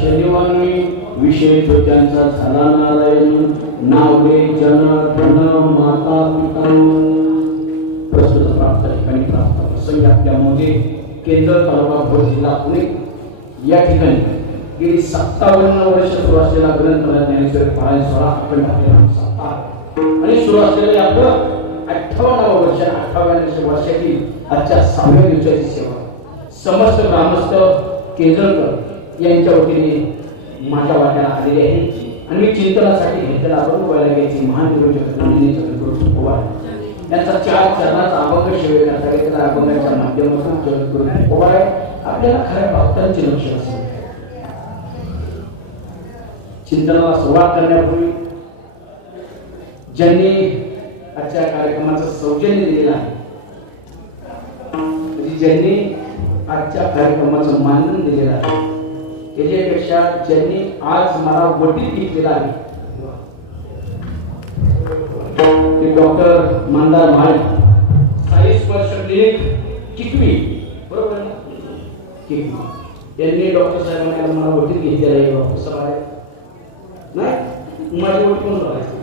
शनिवारी विषय तो त्यांचा झाला नारायण नावे जनार्दन माता पिता प्रस्तुत प्राप्त ठिकाणी प्राप्त प्रसंगी आपल्यामध्ये केंद्र तालुका भोर जिल्हा पुणे या ठिकाणी गेली 57 वर्ष सुरू असलेला ग्रंथ ज्ञानेश्वर पारायण सोहळा आपण आणि सुरू असलेले आपलं 58 वर्ष 58 वर्षातील आजच्या 6व्या दिवसाची सेवा समस्त ग्रामस्थ केंद्रकर यांच्या वतीने माझ्या वाट्याला आलेली आहे आणि मी चिंतनासाठी घेतलेला आपण बोलायला घ्यायची महान गुरुच्या त्यांचा 4 चरणाचा अभंग सेवेकरता घेतला अभंगाच्या माध्यमातून जगद्गुरू उभा आहे आपल्याला खऱ्या भक्तांचे लक्ष असेल. चिंतनाला सुरुवात करण्यापूर्वी ज्यांनी आजच्या कार्यक्रमाचं सौजन्य दिलेलं आहे ज्यांनी आजच्या कार्यक्रमाचं मानधन दिलेलं आहे त्याच्यापेक्षा ज्यांनी आज मला वटीत घेतलेला आहे ते डॉक्टर मंदार महाले साई स्पर्श क्लिनिक किकवी बरोबर ना किकवी यांनी डॉक्टर साहेबांनी मला वटीत घेतलेला आहे. डॉक्टर साहेब नाही माझी वटी कोण करायचं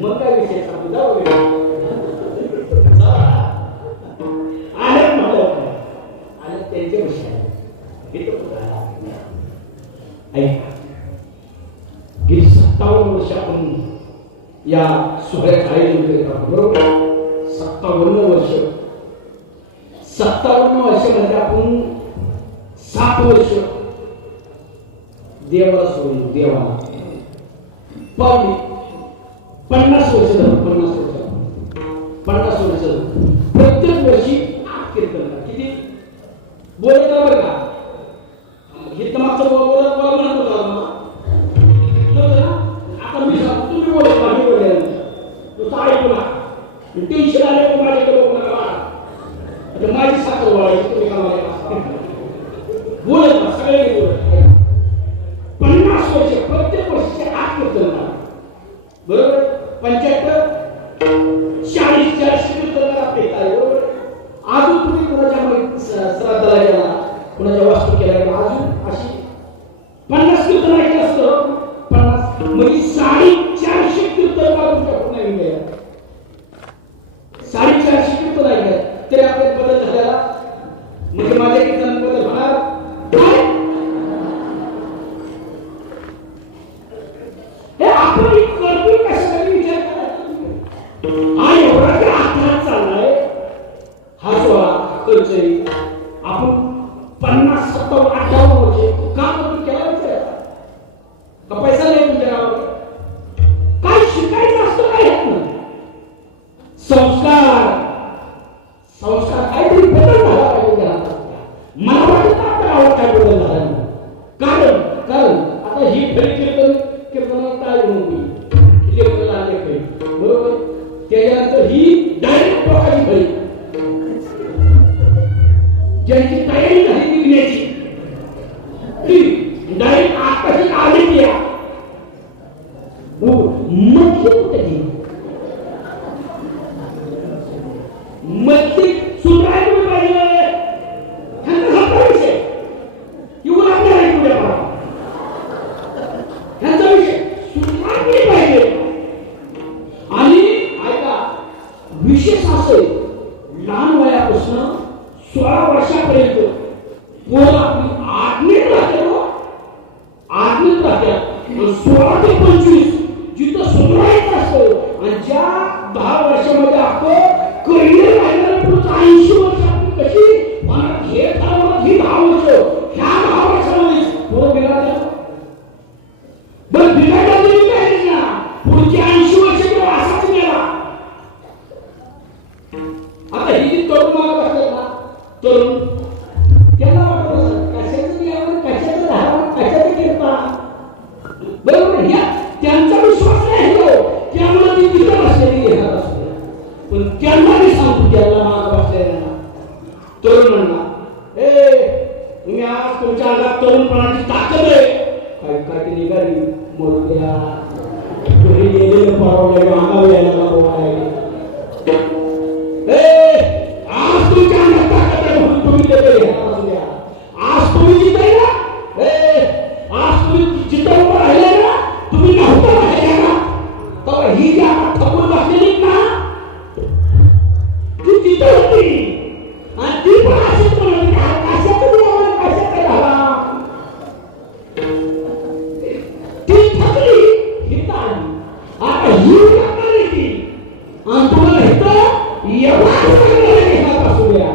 मग काय विषय सांगू जाऊ त्यांच्या विषयात गेली 57 वर्ष आपण या सोहळ्याचं आयोजन करत बरोबर 57 वर्ष 57 वर्षामध्ये आपण 7 वर्ष देवाला सोडून देवाला पावली 50 वर्ष झालं 50 वर्ष प्रत्येक वर्षी कीर्तन किती बोलत बरं का हे तर मागचं बोलत म्हणत होता आता मी सांगतो तुम्ही बोलत नाही बोलेल तू ऐकू ना टेन्शन आले की माझ्याकडे बघू नका माझी साखर बोलायची तुम्ही का बोलत ना सगळे बोलत 50 वर्ष प्रत्येक वर्षाचे 8 कीर्तन बरोबर 75 40 कीर्तन आपले बरोबर अजून तुम्ही कोणाच्या श्राद्धाला गेला कोणाच्या वास्तू केला अजून अशी 50 कीर्तन ऐकलं असतं 50 म्हणजे 450 कीर्तन नवीन गेल्या 450 कीर्तन ऐकलं तरी आपले बदल झालेला म्हणजे माझ्या कीर्तन बदल होणार हे आपण करतोय कशासाठी विचार करा हा एवढा आत्ता चाललाय हा सोहळा खर्च आपण 50 70 58 वर्षे का तुम्ही केला विचार का पैसा नाही तुमच्या गावात काय शिकायचं असतं काय संस्कार संस्कार काहीतरी बदल झाला पाहिजे मला वाटतं आपल्या गावात काय बदल झाला कारण कारण आता ही खरी कीर्तनाला काय म्हणून बरोबर त्याच्यानंतर ही डायरेक्ट टोकाची खरी ज्यांची तयारी झाली निघण्याची ती डायरेक्ट आत्ताची आलेली आहे मधली सुधारायला पाहिजे ह्यांचा सत्ता विषय येऊन आपल्याला ऐकू द्या ह्यांचा विषय सुधारली पाहिजे आणि ऐका विशेष असेल लहान वयापासून 16 वर्षापर्यंत पोरं आपली आज्ञेत राहते आज्ञेत राहत्या 16 ते 25 जिथं सुधारायचं असतं आणि ज्या 10 वर्षामध्ये आपण करिअर राहिलं पुढचं 80 वर्ष आपली कशी मनात हे चालवत ही 10 वर्ष ह्या 10 वर्षामध्ये पोरं बिघडतात बरं बिघायला दिली पाहिजे ना पुढची 80 वर्ष किंवा असाच गेला आता ही जी तरुण मार्ग असतात ना तरुण त्याला वाटतं कशाचं ज्ञान कशाचं धारण कशाचं कीर्तन बरोबर या त्यांचा विश्वास नाही त्यामुळे ती तिथं बसलेली घेणार असते पण त्यांना मी सांगतो त्याला मार्ग बसलेला तरुण म्हणणार तुम्ही आज तुमच्या अंगात तरुणपणाची ताकद आहे काय काय निघाली मोठ्या घरी गेलेले परवडले अंगावर यायला आज तुमच्या अंगात ताकद आहे म्हणून तुम्ही ते होती आणि ती पण अशीच म्हणत कशाचं देवाला कशाचा झाला ती थकली हित आली आता ही लागणार ती आणि तुम्हाला हित एवढा असू द्या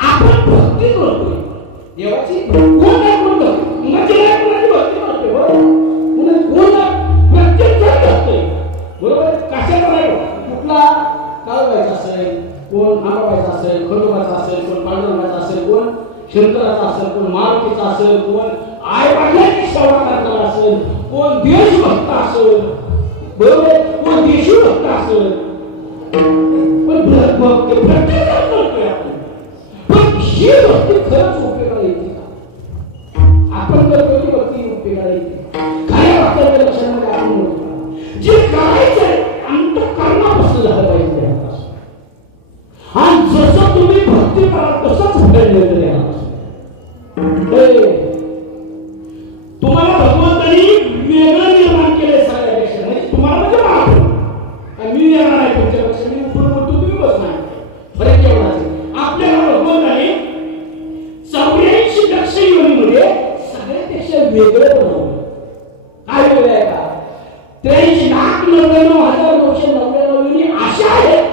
आपण भक्ती करतोय देवाची कोण आहे कोण असेल, कोण आंबाबाईचा असेल, खंडोबाचा असेल, कोण पांडुरंगाचा असेल, कोण शंकराचा असेल, कोण मारुतीचा असेल, कोण आई वडिलांची सेवा करणारा असेल, कोण देशभक्त असेल, बरोबर, कोण देशभक्त असेल, पण भक्त प्रत्येकाला करतोय आपण. पण ही भक्ती खरंच उपयोगाला येते का? आपण करतो ती भक्ती उपयोगाला येते खऱ्या भक्ताच्या लक्षणामध्ये आपण होतो जे करायचंय अंतःकरणापासून झालं पाहिजे. आणि जसं तुम्ही भक्ती कराल तसंच घडलेलं आहे. तुम्हाला भगवंतानी वेगळं निर्माण केलंय सगळ्यापेक्षा, म्हणजे तुम्हाला म्हणजे मला मी येणार आहे तुमच्यापेक्षा, मी उठून बोलतो तुम्ही बसणार. फरक एवढाच आपल्याला भगवंताने 84 लक्ष योनीमध्ये सगळ्यापेक्षा वेगळं बनवलं. काय वेगळं आहे का? 83,99,999 योनी अशा आहेत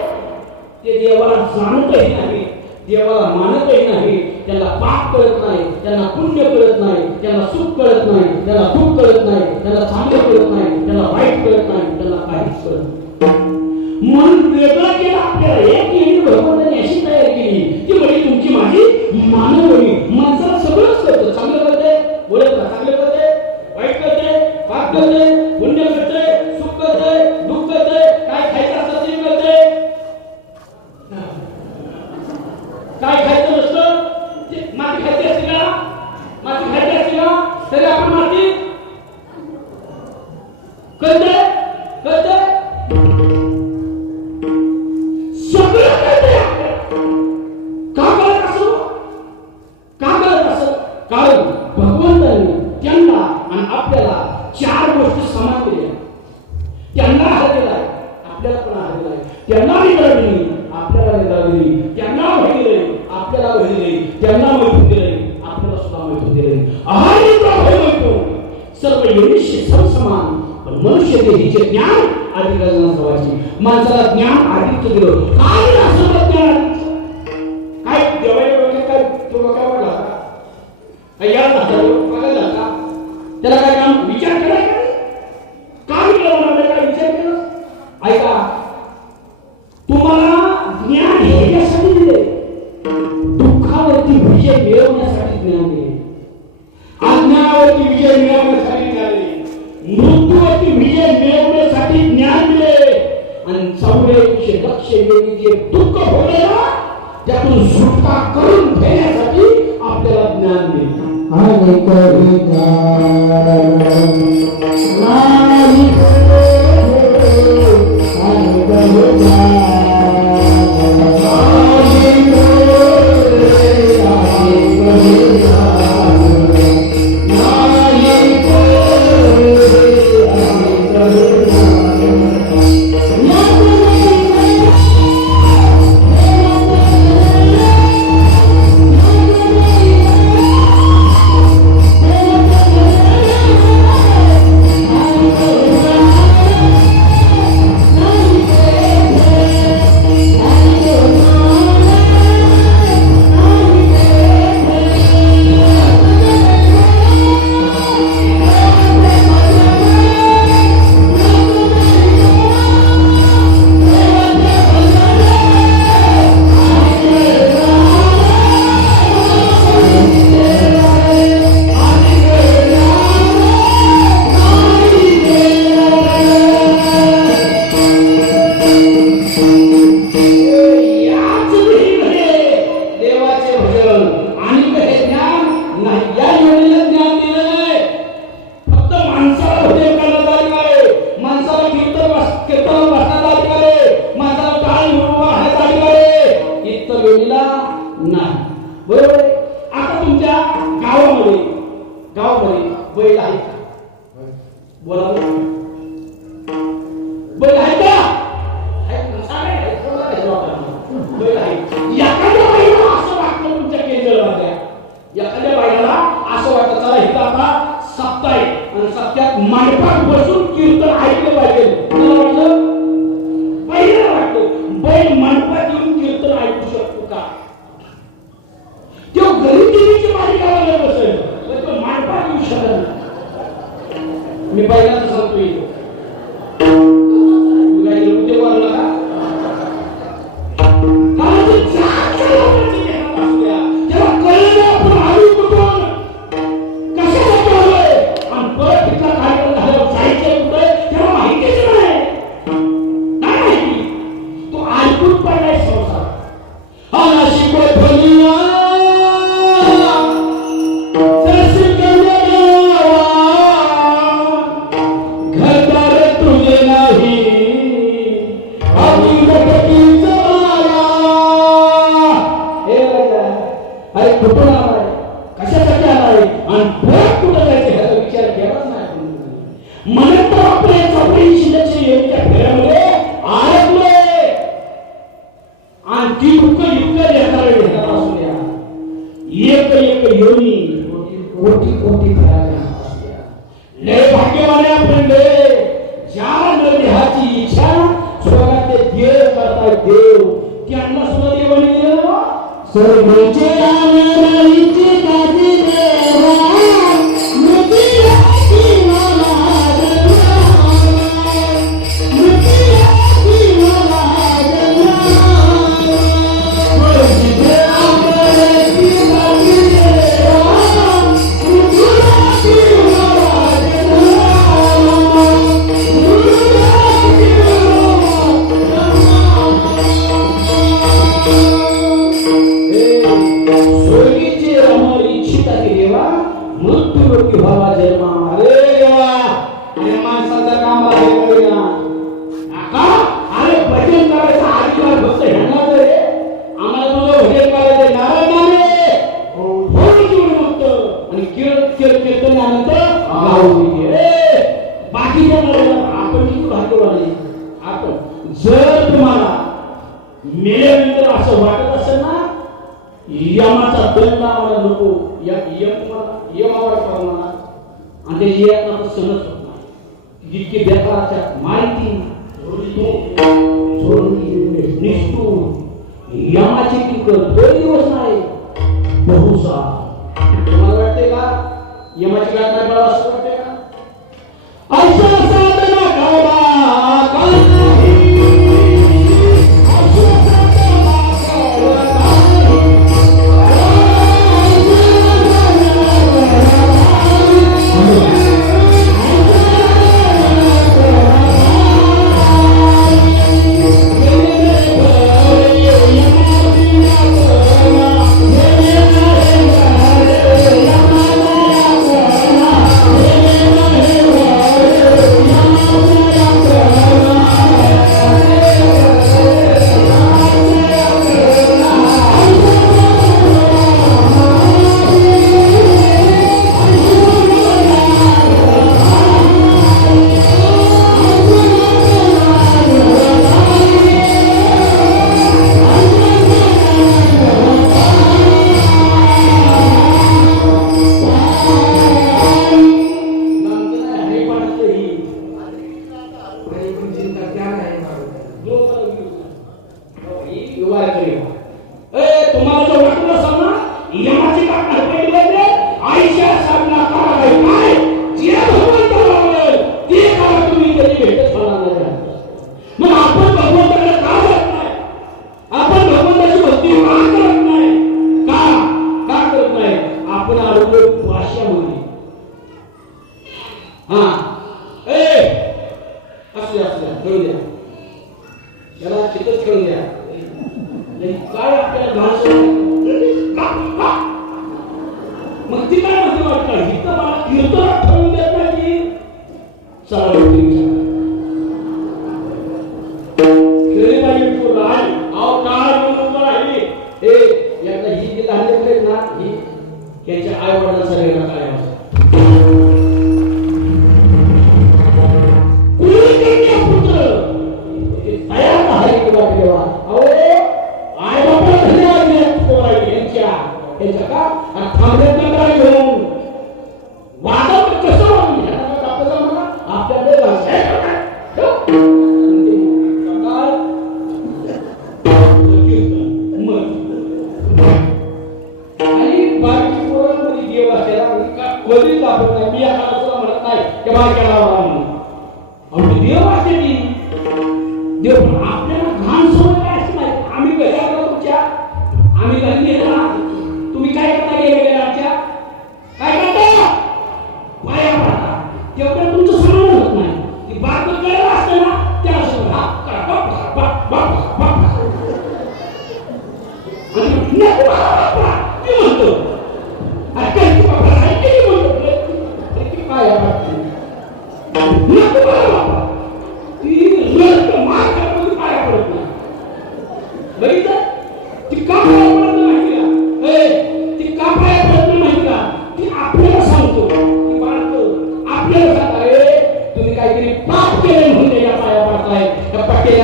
ते देवाला जाणतही नाही, देवाला मानतही नाही, त्यांना पाप कळत नाही, त्यांना पुण्य कळत नाही, त्यांना सुख कळत नाही, त्यांना दुःख कळत नाही, त्यांना चांगलं कळत नाही, त्यांना वाईट कळत नाही, त्यांना काहीच कळत नाही. म्हणून वेगळं केलं आपल्याला. एक येणी भगवंताने अशी तयार केली की म्हणजे तुमची माझी मानवणी. माणसाला सगळंच कळतं, चांगलं करते, बोलत चांगलं करते, वाईट करते, पाप करते, पुण्य करते, सुख करते, दुःख करते, काय खायचं असतं ते करते, काय खायचं नसतं ते माती खायची असते का? माती खायची असते का? तरी आपण माती करते करते सगळं करते. का करत असं? का करत असं? कारण भगवंताने त्यांना आणि आपल्याला 4 गोष्टी समान केल्या. त्यांना आहार दिलाय, आपल्याला पण आहार दिलाय. त्यांना निद्रा दिली, आपल्याला निद्रा दिली. त्यांना भय दिले, आपल्याला भय दिले. त्यांना मैथून दिले, आपल्याला सुद्धा मैथून दिले. आहार निद्रा भय मैथून सर्व योनीशी समान. पण मनुष्य देहीचे ज्ञान अधिकारांना सवायची. माणसाला ज्ञान आधीच दिलं. काय असं ज्ञान काय देवाच्या वगैरे काय तुला काय वाटला का? या बघायला का त्याला काय काम विचार करायचा काय केलं? काय विचार केलं? ऐका, तुम्हाला ज्ञान हेच्यासाठी दिले, दुःखावरती विजय मिळवण्यासाठी ज्ञान दिले, अज्ञानावरती विजय मिळवण्यासाठी ज्ञान दिले, मृत्यूवरती विजय मिळवण्यासाठी ज्ञान दिले, आणि 84 लक्ष योनीचे दुःख भोगलेला त्यातून सुटका करून घेण्यासाठी आपल्याला ज्ञान दिले. आणि मी पहिल्यांदा सांगतोय आहे आणि पोट कुठं जायचं ह्याचा विचार केलाच नाही. म्हणून तर आपले 84 लक्ष येऊच्या फेऱ्यामध्ये अडकलोय आणि ती दुःख युक्त येणारे घेणार असू द्या. एक एक योनी कोटी कोटी असू द्या. लय भाग्यवान आहे आपण लय. ज्या नरदेहाची इच्छा स्वर्गात ते देव करतात देव त्यांना सुद्धा देवाने दिलं. सर्वचे रामाईचे गादी देवा मृत्यूची मला मृत्यूची मला जर तुम्हाला मेल्यानंतर असं वाटत असेल ना यमाचा दंड आम्हाला नको यम आवडत मला आणि ते यमाचा सणच होत नाही. जितकी बेकाराच्या माहिती निष्ठूर यमाची किंमत 2 दिवस नाही बहुसा. तुम्हाला वाटते का यमाची गाठ नाही पडा असं वाटते का? ऐसा साधना करा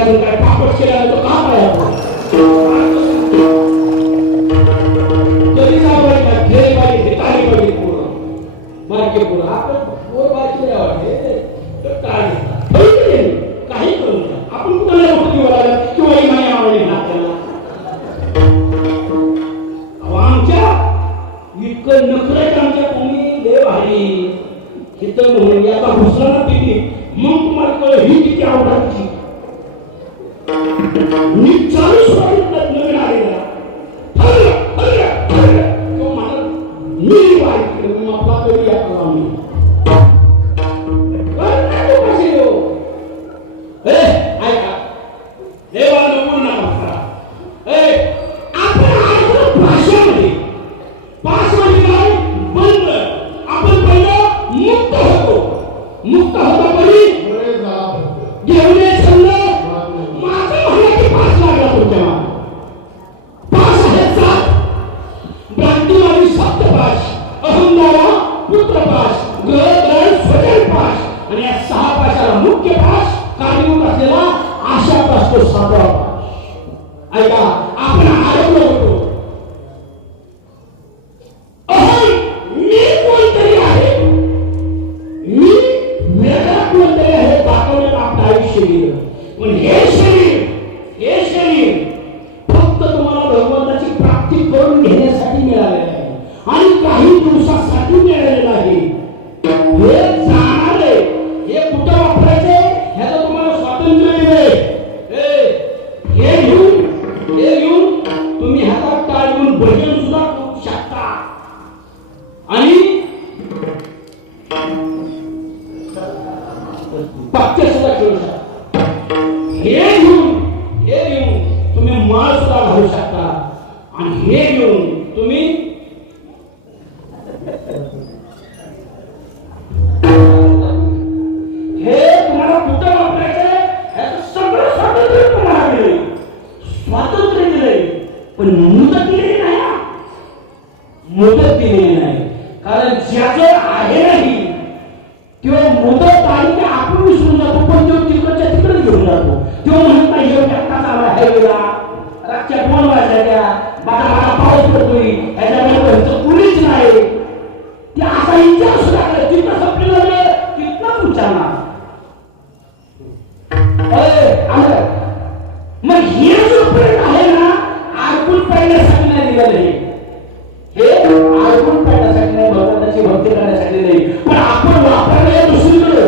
अजून काय पापच केला तो का पाहिजे तरी सांगायला घेई पाहिजे हे काही पाहिजे पूर्ण मार्के पूर्ण आपण पोर बाकी वाटते तर काय काही करू आपण कुणाला मोठी बोलायला किंवा इमानी आवडली आपल्याला आमच्या इतकं नखरेच आमच्या तुम्ही देव आहे इथं म्हणून याचा घुसला ना तिथे मग तुम्हाला कळ ही किती आवडायची नीट चालू सुद्धा नवीन आलेला तो मला मी वाईट केलं आपला तरी या आम्ही ऐका देवाला नको नका आपण भाषेमध्ये पाच काय बंद आपण पहिलं मुक्त होतो परी घेऊन छंद माझं म्हणलं की पाच लागला तुमच्या पाच आहेत सात भ्रांतीवादी सप्तपाश अहंकारा पुत्रपाश ग्रह स्वजन पाश आणि या सहा पाशाला मुख्य पाश काढून असलेला आशा असतो सातवा पाश ऐका आपण आरोग्य होतो मी कोणतरी आहे मी वेगळा कोणतरी आहे दाखवण्यात आपलं आयुष्य गेलं पण हे शरीर फक्त तुम्हाला भगवंताची प्राप्ती करून घेण्यासाठी मिळालेलं आहे आणि काही दिवसासाठी मिळालेलं आहे हे जाणार आहे हे कुठं वापरायचंय ह्याचं तुम्हाला स्वातंत्र्य दिलंय हे घेऊन तुम्ही हातात टाळ घेऊन भजन सुद्धा करू शकता आणि पक्के सुद्धा खेळू शकता हे घेऊन तुम्ही माळ सुद्धा घालू शकता आणि हे घेऊन तुम्ही हे तुम्हाला कुठं वापरायचंय ह्याचं सगळं स्वातंत्र्य दिलंय पण मुदत दिलेली नाही कारण ज्याचं आहे नाही किंवा मुदत आली आपण विसरून जातो पण तो तिकडच्या तिकडे घेऊन जातो तो म्हणत नाही हायवेला रातच्या 2 वाजल्या बारा पाऊस पडतोय ह्याच्यामध्ये घरचं कुणीच नाही ते असा विचार सुद्धा तिथं संपलेलं तिथनंच विचारणार मग हे जो प्रेम आहे ना आरकून पाडण्यासाठी नाही दिलेलं हे आरकून पाडण्यासाठी नाही भगवंताची भक्ती करण्यासाठी नाही पण आपण वापरले दुसरीकडे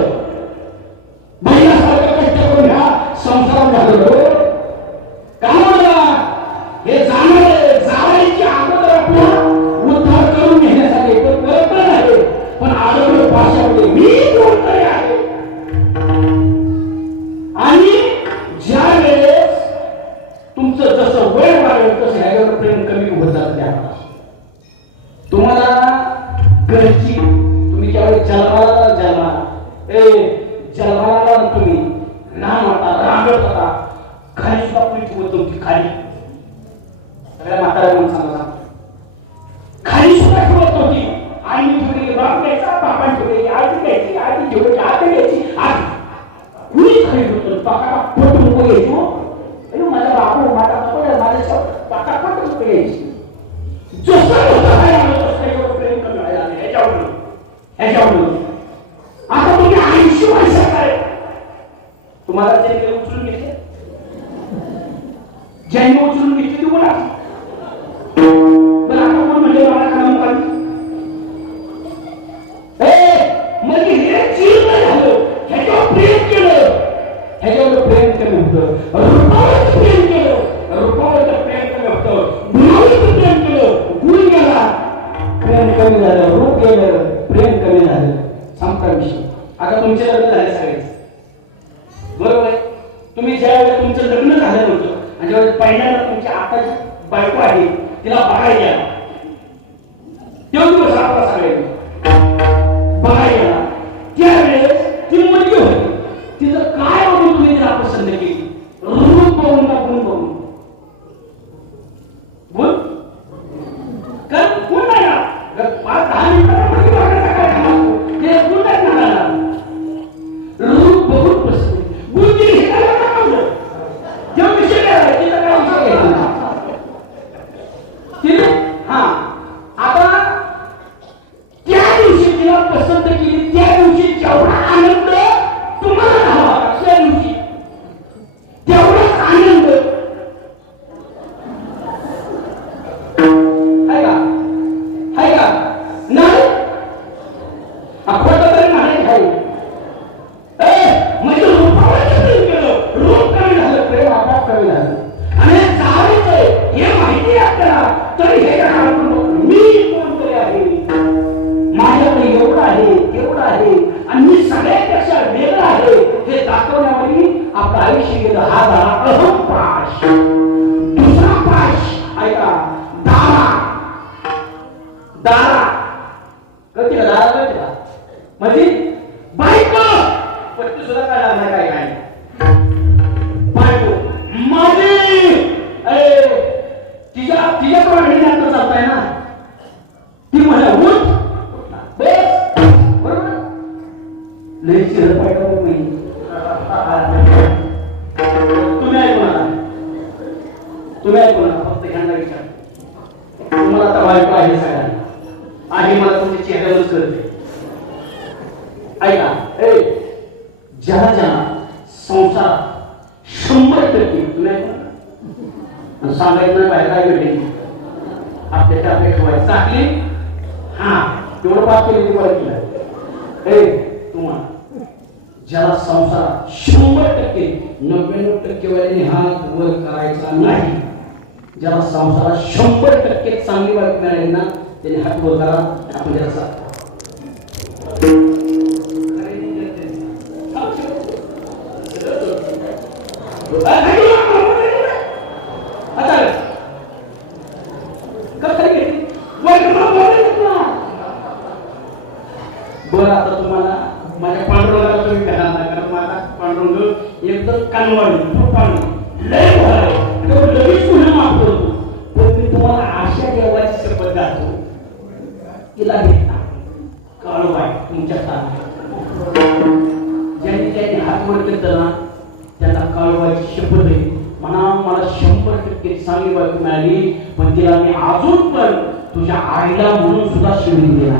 महिन्यासारखं कष्ट करून ह्या संसारात घालतो हे जाण्याची अगोदर आपला उद्धार करून घेण्यासाठी कल्पना आहे पण आरोग्य भाषामध्ये मी कोणतरी आहे आणि ज्या वेळेस तुमचं जसं वय वाढेल तसं ह्याच्यावर प्रेम कमी होत जात तुम्हाला घरची तुम्ही ज्यावेळेस जन्माला तुम्ही लहान होता रांगत होता खाली सुद्धा प्रीती होत होती खाली सगळ्या म्हाताऱ्या म्हणून सांगा खाली सुद्धा ठेवत होती आईने ठेवली बाप घ्यायचा बापाने ठेवली आजी घ्यायची आजी ठेवली आजी घ्यायची आजी कुणीच खाली होतं बापाला फोटो नको घ्यायचो माझा बापू माझा माझ्या बापा फोटो नको घ्यायची जसं होतं प्रेम कमी व्हायला ह्याच्यावरून आता तुम्ही 80 वर्षात आहे तुम्हाला जे उचलून घेतले ज्यांनी उचलून घेतली ती बोला बरं आता कोण म्हणजे मला काम पाहिजे म्हणजे हे चीज नाही झालं ह्याच्यावर प्रेम केलं ह्याच्यावर प्रेम कमी होतं रूपावर प्रेम केलं रूपावर प्रेम कमी होतं गुणावर प्रेम केलं गुण गेला प्रेम कमी झालं रूप गेलं प्रेम कमी झालं संपला विषय आता तुमचे लग्न झाले सगळेच बरोबर आहे तुम्ही ज्या वेळेला तुमचं लग्न झालं नव्हतं आणि ज्यावेळेस पहिल्यांदा तुमच्या आताची बायको आहे तिला बघायला गेला तेव्हा दिवस आपला सगळे बघायला त्यावेळेस ती मुलगी होती तिचं काय बघून तुम्ही तिला पसंत केली रूप बघून का गुण बघून गुण कारण गुण नाही ना 5-10 मिनिटांमध्ये बघायचा काय काम ते गुण नाही ना रूप बघून पसंत गुण दिली हे काय मुलीला पसंत केली त्या दिवशी जेवढा आनंद तुम्हाला झाला त्या दिवशी तेवढाच आनंद आहे का? आहे का? नाही आपण तरी नाही खाऊ म्हणजे रूप कमी झालं, प्रेम आपोआप कमी झालं. आणि जायचं हे माहिती आपल्याला तरी हे मी कोणतरी आहे, माझ्याकडे एवढं आहे तेवढं आहे आणि मी सगळ्यांपेक्षा वेगळं आहे हे दाखवण्यामध्ये आपलं आयुष्य गेलं. हा झाला अहंपाश. दुसरा पाश ऐका, दारा. दारा कळते का? दारा कळते का? म्हणजे बायको पट्टी सुद्धा काय लागणार काय काय बायको माझी तिच्या प्रमाणे आता चालताय ना. ती मला उठ बेस बरोबर लई चिर पाहिजे नाही. तुम्ही ऐकू नका, तुम्ही ऐकू नका, फक्त ह्यांना विचार. तुम्हाला आता बायको आहे सगळ्यांना आणि मला तुमच्या चेहऱ्यावरच करते. ऐका ज्याला ज्याला संसार 100% तुम्ही ऐका सांगायचं नाही बाहेर काय भेटेल आपल्याच्या अपेक्षा व्हायची चाकली. हा तेवढं पाप केली तुम्हाला ज्याला संसार 100% 99% वाल्याने हात वर करायचा नाही. ज्याला संसारात 100% चांगली बातमी मिळाली ना त्याने हात वर करा. आपण ज्याला बरं आता तुम्हाला माझ्या पांडुरंगाला तुम्ही घ्या ना, कारण माझा पांडुरंग एकदम कानवाडी लय लगेच पुढे माफ करतो. पण मी तुम्हाला आशा देवाची शपथ घालतो तिला घेता काळूबाई तुमच्या ज्यांनी त्यांनी हात वर केलं ना त्यांना काळूबाईची शपथ आहे. म्हणा मला 100% चांगली बायको मिळाली पण तिला मी अजून पण तुझ्या आईला म्हणून सुद्धा शिवली दिला.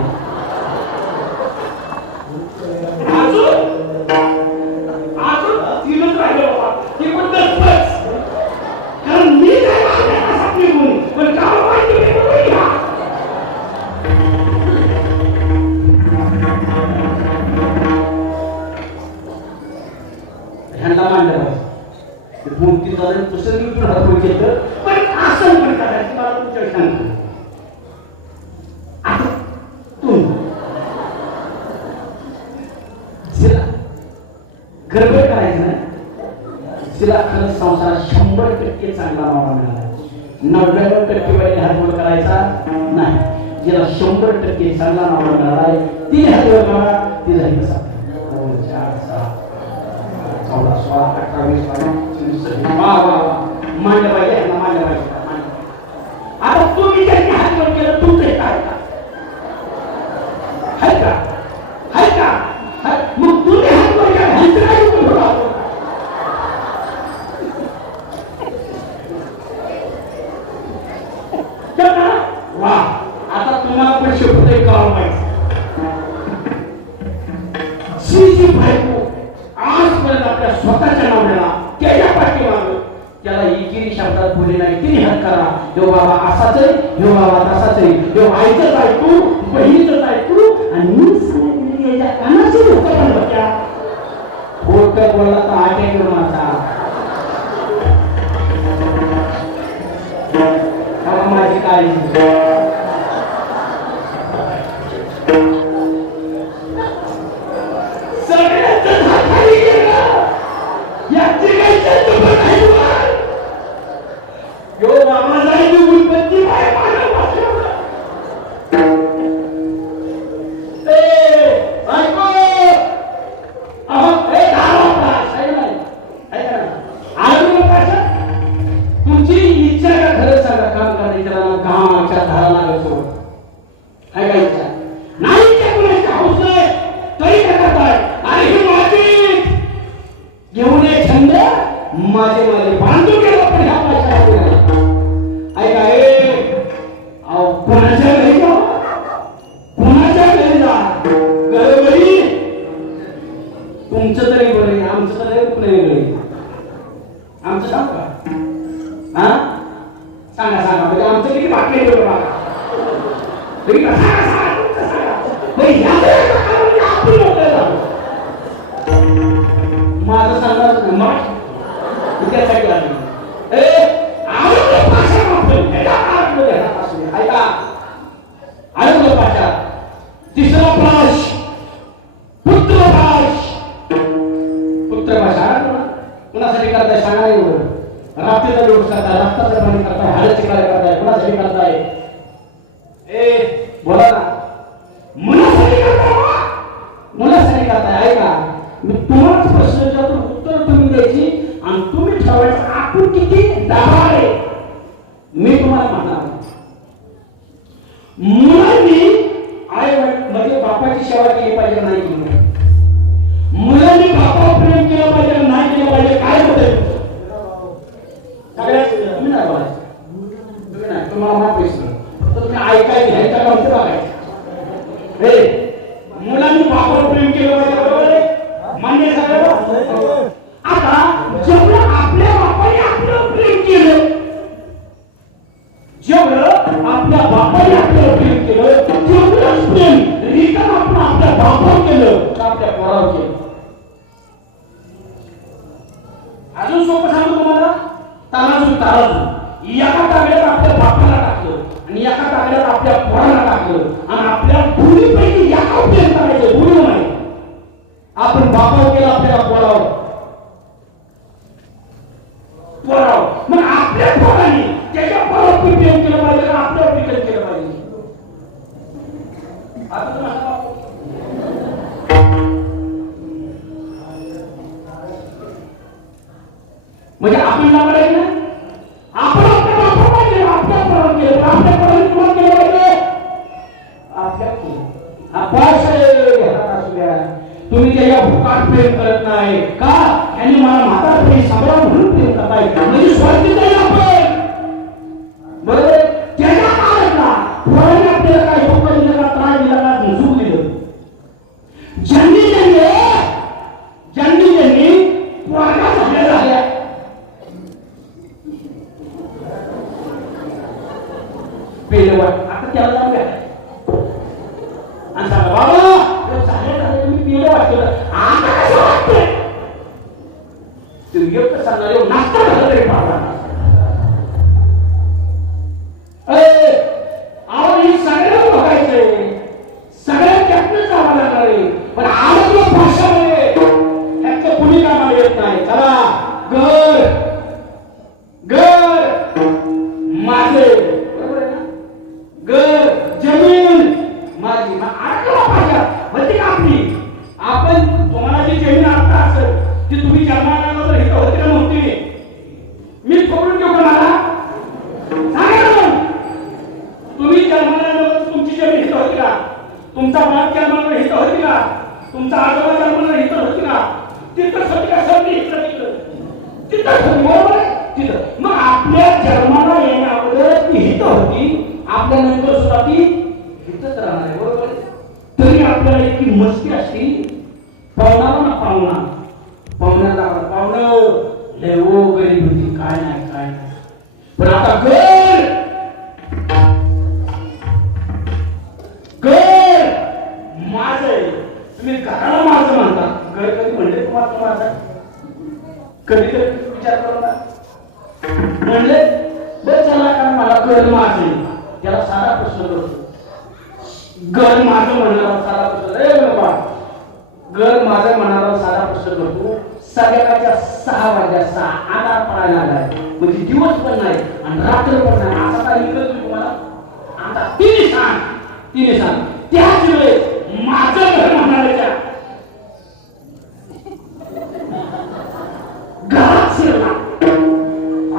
गडबड करायचं नाही. तिला खरंच संसार 100% चांगला मावा मिळाला. 99% वेळेला हातवर करायचा नाही. जिला 100% चांगला मावा मिळाला तिने हातवर करा. तिला हे कसा 4 6 14 16 18 20 22 वा वा मांडलं पाहिजे ना, मांडलं पाहिजे. आता तुम्ही त्यांनी हातवर केलं तुमचं हे काय का हाय का हाय का? मग तुम्ही हातवर केलं ह्यांचं काय वा. आता तुम्हाला पण शपथ करावं पाहिजे. जी बायको आजपर्यंत आपल्या स्वतःच्या नावाला त्याच्या पाठीमागं त्याला एकेरी शब्दात बोलले नाही तिने हात करा. देव बाबा असाच आहे, देव बाबा तसाच आहे, देव आईचंच आहे तू, बहिणीचंच आहे तू. आणि मी सांगितलं याच्या कानाची लोक पण होत्या खोटं बोलला तर आटे करून माझा माझी काळजी. उद्यासाठी आली. ऐका आनंद पाशा तिसरा प्राश पुत्रभाष. पुत्रभाषा कुणासाठी करताय सांगा एवढं. रात्रीचा दिवस करताय, रक्ताचा पाणी करताय, हाडाची कार्य करताय, कुणासाठी करताय? बोला ना. मुलासाठी करताय, मुलासाठी करताय. ऐका मी तुम्हालाच प्रश्न विचारतो, उत्तर तुम्ही द्यायची आणि तुम्ही ठरवायचं आपण किती दबाव आहे. मी तुम्हाला म्हणणार मुलांनी आई म्हणजे बापाची सेवा केली पाहिजे नाही केली पाहिजे. मुलांनी बापावर प्रेम केलं पाहिजे नाही केलं पाहिजे काय होतंय सगळ्यात तुम्ही नाही बोलायचं. तुम्ही नाही, तुम्हाला माफ तर तुम्ही ऐकायचं ह्याच्या कामचं बघायचं. मुलांनी बापावर प्रेम केलं पाहिजे बरोबर आहे, मान्य सगळं. आता जेवढं आपल्या बापाने आपलं प्रेम केलं, जेवढं आपल्या बापाने आपल्याला प्रेम केलं तेवढंच प्रेम रिटर्न आपण आपल्या बापावर केलं, आपल्या पोरावर केलं. अजून सोपं सांगू तुम्हाला, तानाजून ताराजून एका तागड्यात आपल्या बापाला टाकलं आणि एका तागड्यात आपल्या पोराला टाकलं आणि आपल्या दोन्हीपैकी एका प्रेम करायचं दोन्ही नाही. आपण बापावर केलं आपल्याला पोरावर, मग आपल्या पोराने त्याच्या पोरावर प्रेम केलं पाहिजे का आपल्यावर प्रेम केलं पाहिजे? आता तुम्हाला म्हणजे आपण लावलं आहे ना, आपण आपल्या बापावर केलं, आपल्या पोरावर केलं, आपल्या पोराने कोण केलं पाहिजे? आपल्या हा पास असू द्या. तुम्ही त्याच्या भूकात प्रेम करत नाही का? यांनी मला म्हातारपणी सांभाळा म्हणून प्रेम करताय म्हणजे स्वार्थी नाही आपण, बरोबर? त्याच्या काळातला पोराने आपल्याला काय धोका दिला का, त्रास दिला का, झुक दिलं. ज्यांनी पोराला झाल्या झाल्या पेले आता त्याला जाऊन घ्या आणि सांगा बाबा झाले तुम्ही पेले वाटलं आता कसं वाटतंय? तुम्ही एकच सांगणार एवढं नाश्ता झालं तरी बाबा ही सगळ्यात बघायचंय, सगळ्यात त्यातनं जावं लागणार आहे. पण आरोग्य भाषामध्ये त्याचं कुणी कामाला येत नाही. चला घर घर माझे, बरोबर आहे ना? घर जमीन माझी, आरोग्य भाषा म्हणजे का आपली. आपण तुम्हाला जी जमीन आता असेल ती तुम्ही जन्माला आलो तर इथं होती का नव्हती? मी फोडून देऊ का मला? तुम्ही जन्माला तुमची जमीन हित होती का? तुमचा बाप जन्माला हित होती का? तुमचा आजोबा जन्माला हित होती का? तिथंच होती का? सगळी इकडं तिथंच होती, बरोबर आहे? तिथं. मग आपल्या जन्माला येण्या अगोदर ती हित होती, आपल्या नंतर सुद्धा ती हितच राहणार आहे, बरोबर आहे? तरी आपल्याला इतकी मस्ती असती, पाहुणाला ना पाहुण्याला पाहुणं लय ओ गरीब होती, काय नाही. पण आता घर माझं, तुम्ही घराला माझं म्हणता. घर कधी म्हणले तुम्हाला माझं? कधी विचार करू ना म्हणले बस चला, कारण मला घर माझे. त्याला साधा प्रश्न करतो, घर माझं म्हणणारा साधा प्रश्न. रे बाबा घर माझं म्हणणारा साधा प्रश्न करतो. सगळ्याच्या 6 वाजल्या 6 आधार पडायला लागलाय, म्हणजे दिवस पण नाही आणि रात्र पण नाही. आता काय लिहिलं तुम्हाला? आता तिने सांग त्याच वेळेस माझं घर म्हणायच्या घरात शिरला.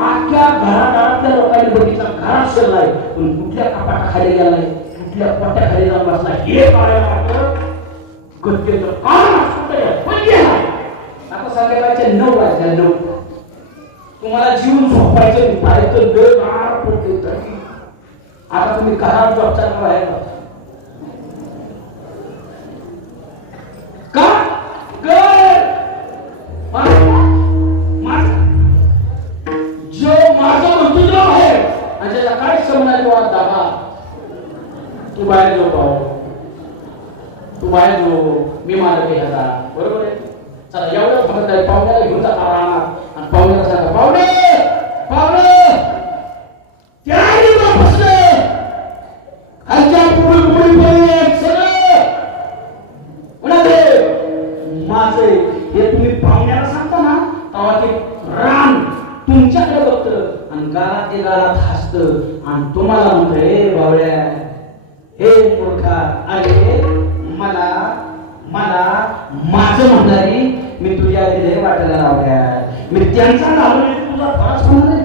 आख्या घरादारातल्या लोकांनी बघितला घरात शिरलाय, पण कुठल्या कपाटाखाली गेलाय, कुठल्या पोट्याखाली जाऊन बसला हे कळायला वाटतं. गत्यंतर कारण पण गेलाय. आता संध्याकाळच्या 9 वाजल्या 9. तुम्हाला जीवन झोपायचं पाहायचं गार पडते तरी आता तुम्ही घरात झोपचा बाहेर का? जो माझा म्हणतो आहे आणि त्याला काय समजायला वाट दाबा. तू बाहेर झोप, तू बाहेर झोप, मी माझं काही आता, बरोबर आहे? चला एवढं फक्त पाहुण्याला घेऊन जाता राहणार आणि पाहुण्याला सांगा पाहुणे पाहुणे त्याही बसले खालच्या पुढे पुढे सगळं म्हणाले माझे हे तुम्ही पाहुण्याला सांगता ना तेव्हा ते रान तुमच्याकडे बघतं आणि गालात ते गालात हसतं आणि तुम्हाला म्हणतं हे बावळ्या हे मूर्खा अरे मला मला माझं म्हणणारी मी तुझ्या आधी वाटायला लावल्या मी त्यांचा लावले तुझा फरक होणार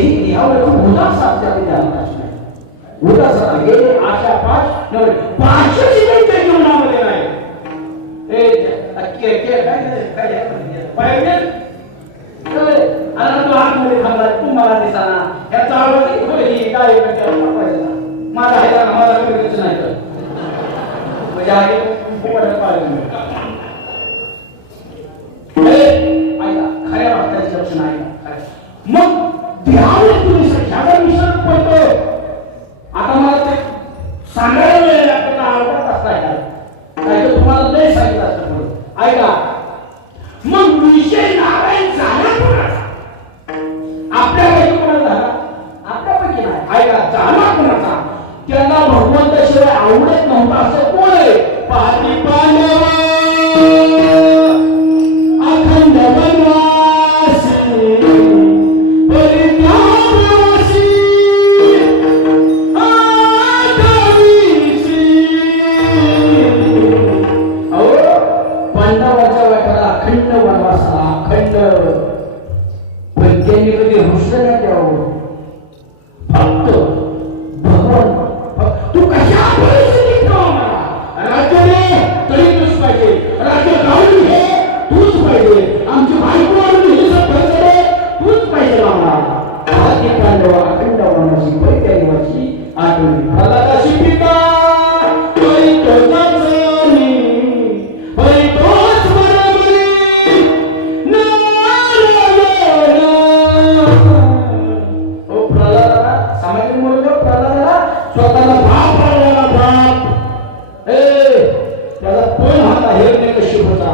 तेही यावर उदास आपल्याला द्यायला नाही. उदास हे आशा पाच नव्हे 500 त्यांच्या जीवनामध्ये नाही. पाहिजे तू आतमध्ये थांबला तू मला दिसाना या चालवत काय माझा आहे मला नाही तर म्हणजे आहे खऱ्या वाटण्याचे लक्षण आहे. मग ध्यान तुम्ही ह्याचा विसर पडतो. आता मला ते सांगायला वेळ लागतो आवडत असता काय तर तुम्हाला नाही सांगितलं असतं म्हणून ऐका. मग विषय नारायण झाला कोणाचा? आपल्यापैकी कोणाचा झाला? आपल्यापैकी नाही. ऐका झाला कोणाचा? त्यांना भगवंताशिवाय आवडत नव्हता असं कोण आहे? पाठी पांडव अखंड वनवासी परित्यागवासी आदवीसी. अहो पांडवाच्या वाट्याला अखंड वनवासाला अखंड पण त्यांनी कधी रुसलं नाही त्यावर. फक्त भगवान तू कशा परिस्थितीत राज्य दे तरी तूच पाहिजे. राज्य जाऊन घे तूच पाहिजे. आमची बायको हे सगळे तूच पाहिजे. आम्हाला पांडव अखंड वनवासी परित्यागवासी आठवणी प्रल्हादाची पिता स्वतःला बाप राहिला बाप. त्याला पण हाता हे कशी होता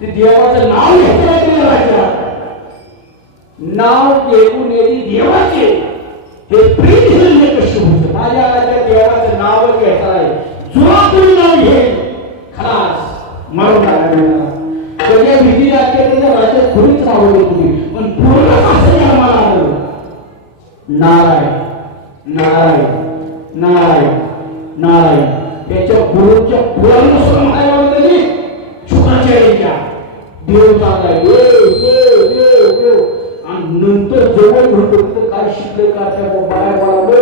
ते देवाचं नाव घेतलं राज्यात. नाव घेऊन येते देवाचे हे प्रीत हिरण्य कशी होत. माझ्या राज्यात देवाचं नाव घ्यायचं आहे. जो कोणी नाव घेईल खलास मरून टाकायला. सगळ्या भीती लागते राज्यात कोणीच नाव घेत तुम्ही पण पूर्ण असं आम्हाला नारायण नारायण नारायण नारायण. त्याच्या गुरुच्या पुराण सुद्धा म्हणायला तरी शुक्राचार्याच्या देव चाललाय आणि नंतर जवळ घडतो काय शिकले का त्या बाय बोलावलं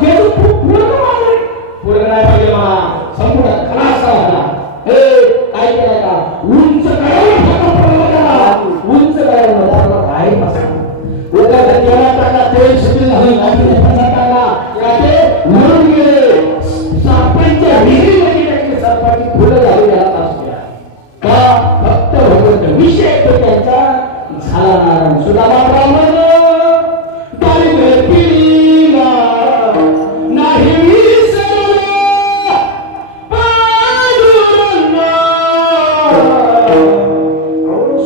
देव पूर्ण नाही पाहिजे मला संपूर्ण खलास झाला. काय केलं का उंच करायला उंच करायला काय बसा फक्त विषय तो त्यांचा झाला नारायण. सुदामा ब्राह्मण नाही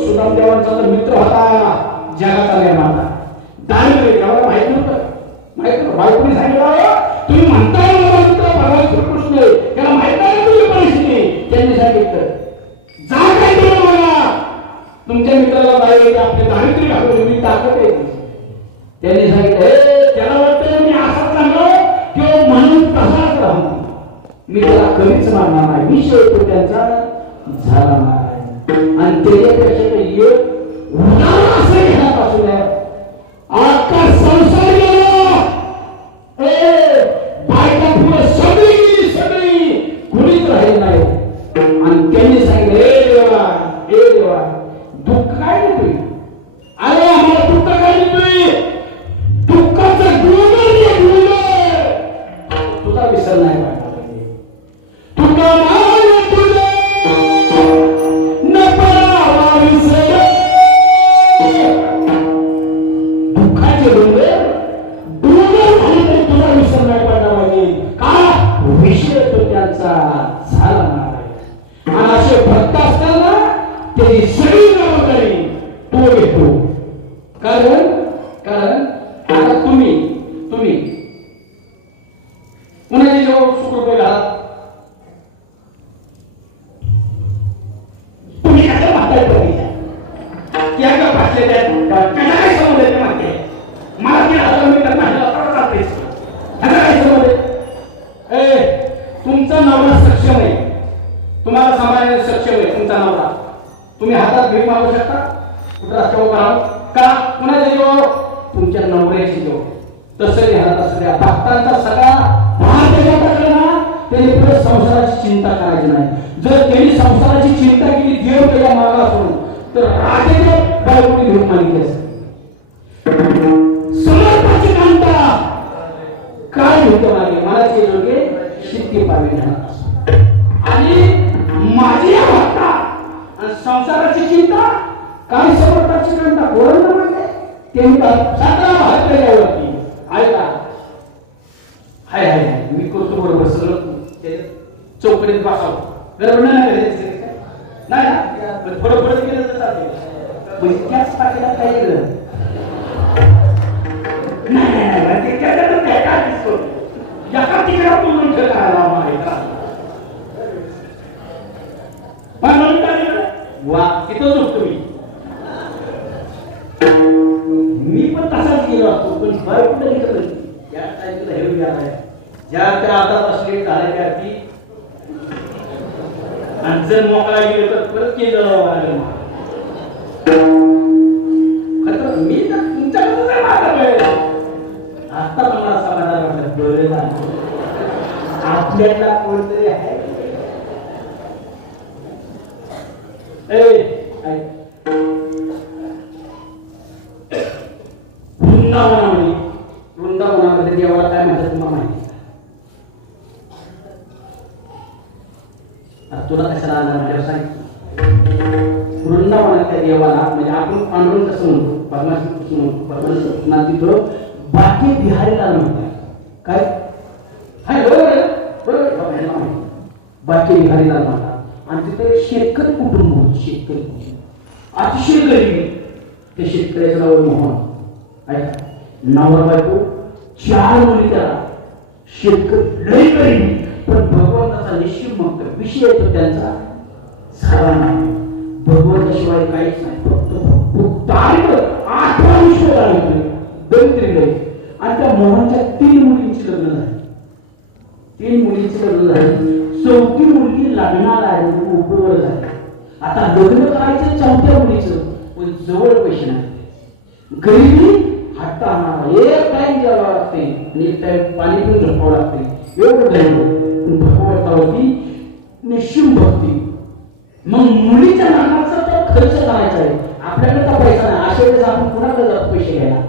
सुदाम देवांचा तर मित्र होता जगाचा निर्माता. दारिद्र्य एवढं माहित नव्हतं. माहित नव्हतं बायकोनी सांगितलं तुम्ही म्हणताय मला मित्र भगवान श्रीकृष्ण त्याला माहित नाही तुझी परिस्थिती. त्यांनी सांगितलं जा काय केलं मला तुमच्या मित्राला बाई आपले दारिद्र्य घालून मी ताकद आहे. त्यांनी सांगितलं त्याला वाटतं मी असाच सांगलो किंवा म्हणून तसाच राहू मी त्याला कधीच मानणार नाही. विषय तो त्यांचा झाला नाही आणि त्याच्यापेक्षा एक उदाहरण असं घेण्यापासून आजचा संसार गेला. बायका पुढे सगळी सगळी कुणीच राहील नाही. आणि त्यांनी सांगितलं ए देवा दुःख काय देतोय. अरे आम्हाला दुःख काय देतोय. दुःखाचं तुझा विसर नाही पाहिजे. तुझा कारण आता तुम्ही कुणाची जेव्हा सुखरूप घालात तुम्ही कसं म्हणताय या का भाषेत त्याला काय समज येते माहिती मला ते हजार मी त्यांना चालतेस त्याला काय समज तुमचा नवरा सक्षम आहे तुम्हाला सांभाळण्यास सक्षम आहे तुमचा नवरा तुम्ही हात घरात भीक मागू शकता कुठं रस्त्यावर राहू का कुणाच्या जीव तुमच्या नवऱ्याची जीव तसं ध्यानात असल्या भक्तांचा सगळा भार त्याच्यात टाकला ना त्याने पुढे संसाराची चिंता करायची नाही जर त्यांनी संसाराची चिंता केली देव त्याच्या मागा असून तर राजाने बायकोनी भीक मागितली असते समर्पाची कांता काय होतं मागे मला ते योग्य शिक्के पावे ध्यानात आणि माझी भक्ता आणि संसाराची चिंता काय समर्पाची कांता बोलणं म्हणजे ते म्हणतात 17 भाग केल्यावरती ऐका हाय हाय मी करतो बरोबर सगळं चौकडीत बसावं गडबड नाही नाही ना थोडं थोडं केलं तर चालते म्हणजे त्याच पाठीला काय केलं नाही एका तिकडे बोलून ठेवायला वा तिथं झोपतो मी पण तसाच गेलो असतो पण बाय कुठे गेलं या टाईमला हे गेला ज्या त्या आता असले झाले त्या ती आणि जर मोकळा गेलो तर परत केलं खरं मी तर तुमच्याकडून काय मागत आता मला समाधान वाटलं बरं झालं आपल्याला कोणतरी आहे वृंदावनामध्ये देवाला काय म्हणतात तुम्हाला माहिती तुला कशाला आणणार माझ्यावर सांगितलं वृंदावनातल्या देवाला म्हणजे आपण पांडुरंग कसं म्हणतो परमात्मा म्हणतो परमात्मा तिथं बाकी बिहारीला म्हणतात काय हाय बरोबर बाकी बिहारीला म्हणतात आणि तिथे शेतकरी कुटुंब होतं शेतकरी कुटुंब अतिशय गरीबी ते शेतकऱ्याचं नाव मोहन ऐका नवरा बायको 4 मुली त्याला शेतकरी लई गरीबी पण भगवंताचा निश्चित मग विषय येतो त्यांचा झाला नाही भगवंताशिवाय काहीच नाही फक्त 8 विश्व झाले दरिद्री आणि त्या मोहनच्या 3 मुलींची लग्न झाली 3 मुलींची लग्न झाली 4थी मुलगी लग्नाला आहे उपवर झाली आता लग्न करायचं 4थ्या मुलीचं पण जवळ पैसे नाही गरिबी हट्टा एक टाइम द्यावा लागते आणि एक टाइम पाणी पण झोपावं लागते एवढं गरीब भगवंतावरती निश्चिम भक्ती मग मुलीच्या लग्नाचा तो खर्च करायचा आहे आपल्याकडे तर पैसा नाही अशा वेळेस आपण कुणाकडे जातो पैसे घ्यायला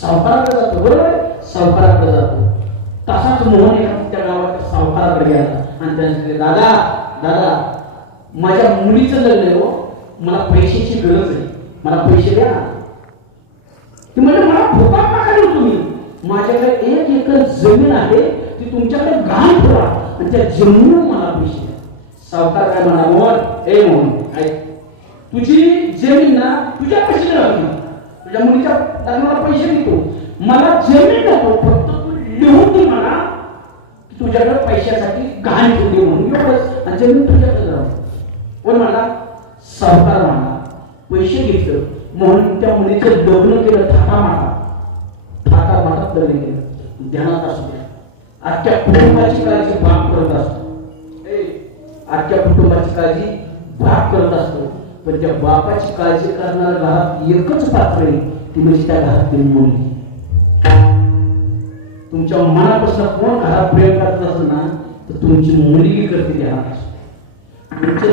सावकाराकडे जातो बरोबर सावकाराकडे जातो तसाच मोहन त्या गावात सावकाराकडे गेला आणि त्यांच्याकडे दादा दादा माझ्या मुलीचं लग्न आहे हो मला पैशाची गरज आहे मला पैसे द्या ते म्हणजे मला फुकट टाकाल तुम्ही माझ्याकडे 1 एकर जमीन आहे ती तुमच्याकडे घाण ठेवा आणि त्या जमिनीवर मला पैसे द्या सावकार काय म्हणा मोहन ए मोहन ऐक तुझी जमीन ना तुझ्या पैसे राहते तुझ्या मुलीच्या लग्नाला पैसे देतो मला जमीन नको फक्त तू लिहून दे मला तुझ्याकडे पैशासाठी घाण ठेवली म्हणून एवढंच आणि जमीन तुझ्याकडे राहते कोण म्हणला सावकार म्हणला पैसे घेतलं म्हणून त्या मुलीचं लग्न केलं थाटा माटात लग्न केलं ध्यानात असू द्या आजच्या कुटुंबाची काळजी बाप करत असतो आजच्या कुटुंबाची काळजी बाप करत असतो पण त्या बापाची काळजी करणाऱ्या घरात एकच पात्र आहे ती म्हणजे त्या घरातील मुलगी तुमच्या मनापासून कोण घरात प्रेम करत असेल ना तर तुमची मुलगी करते ध्यानात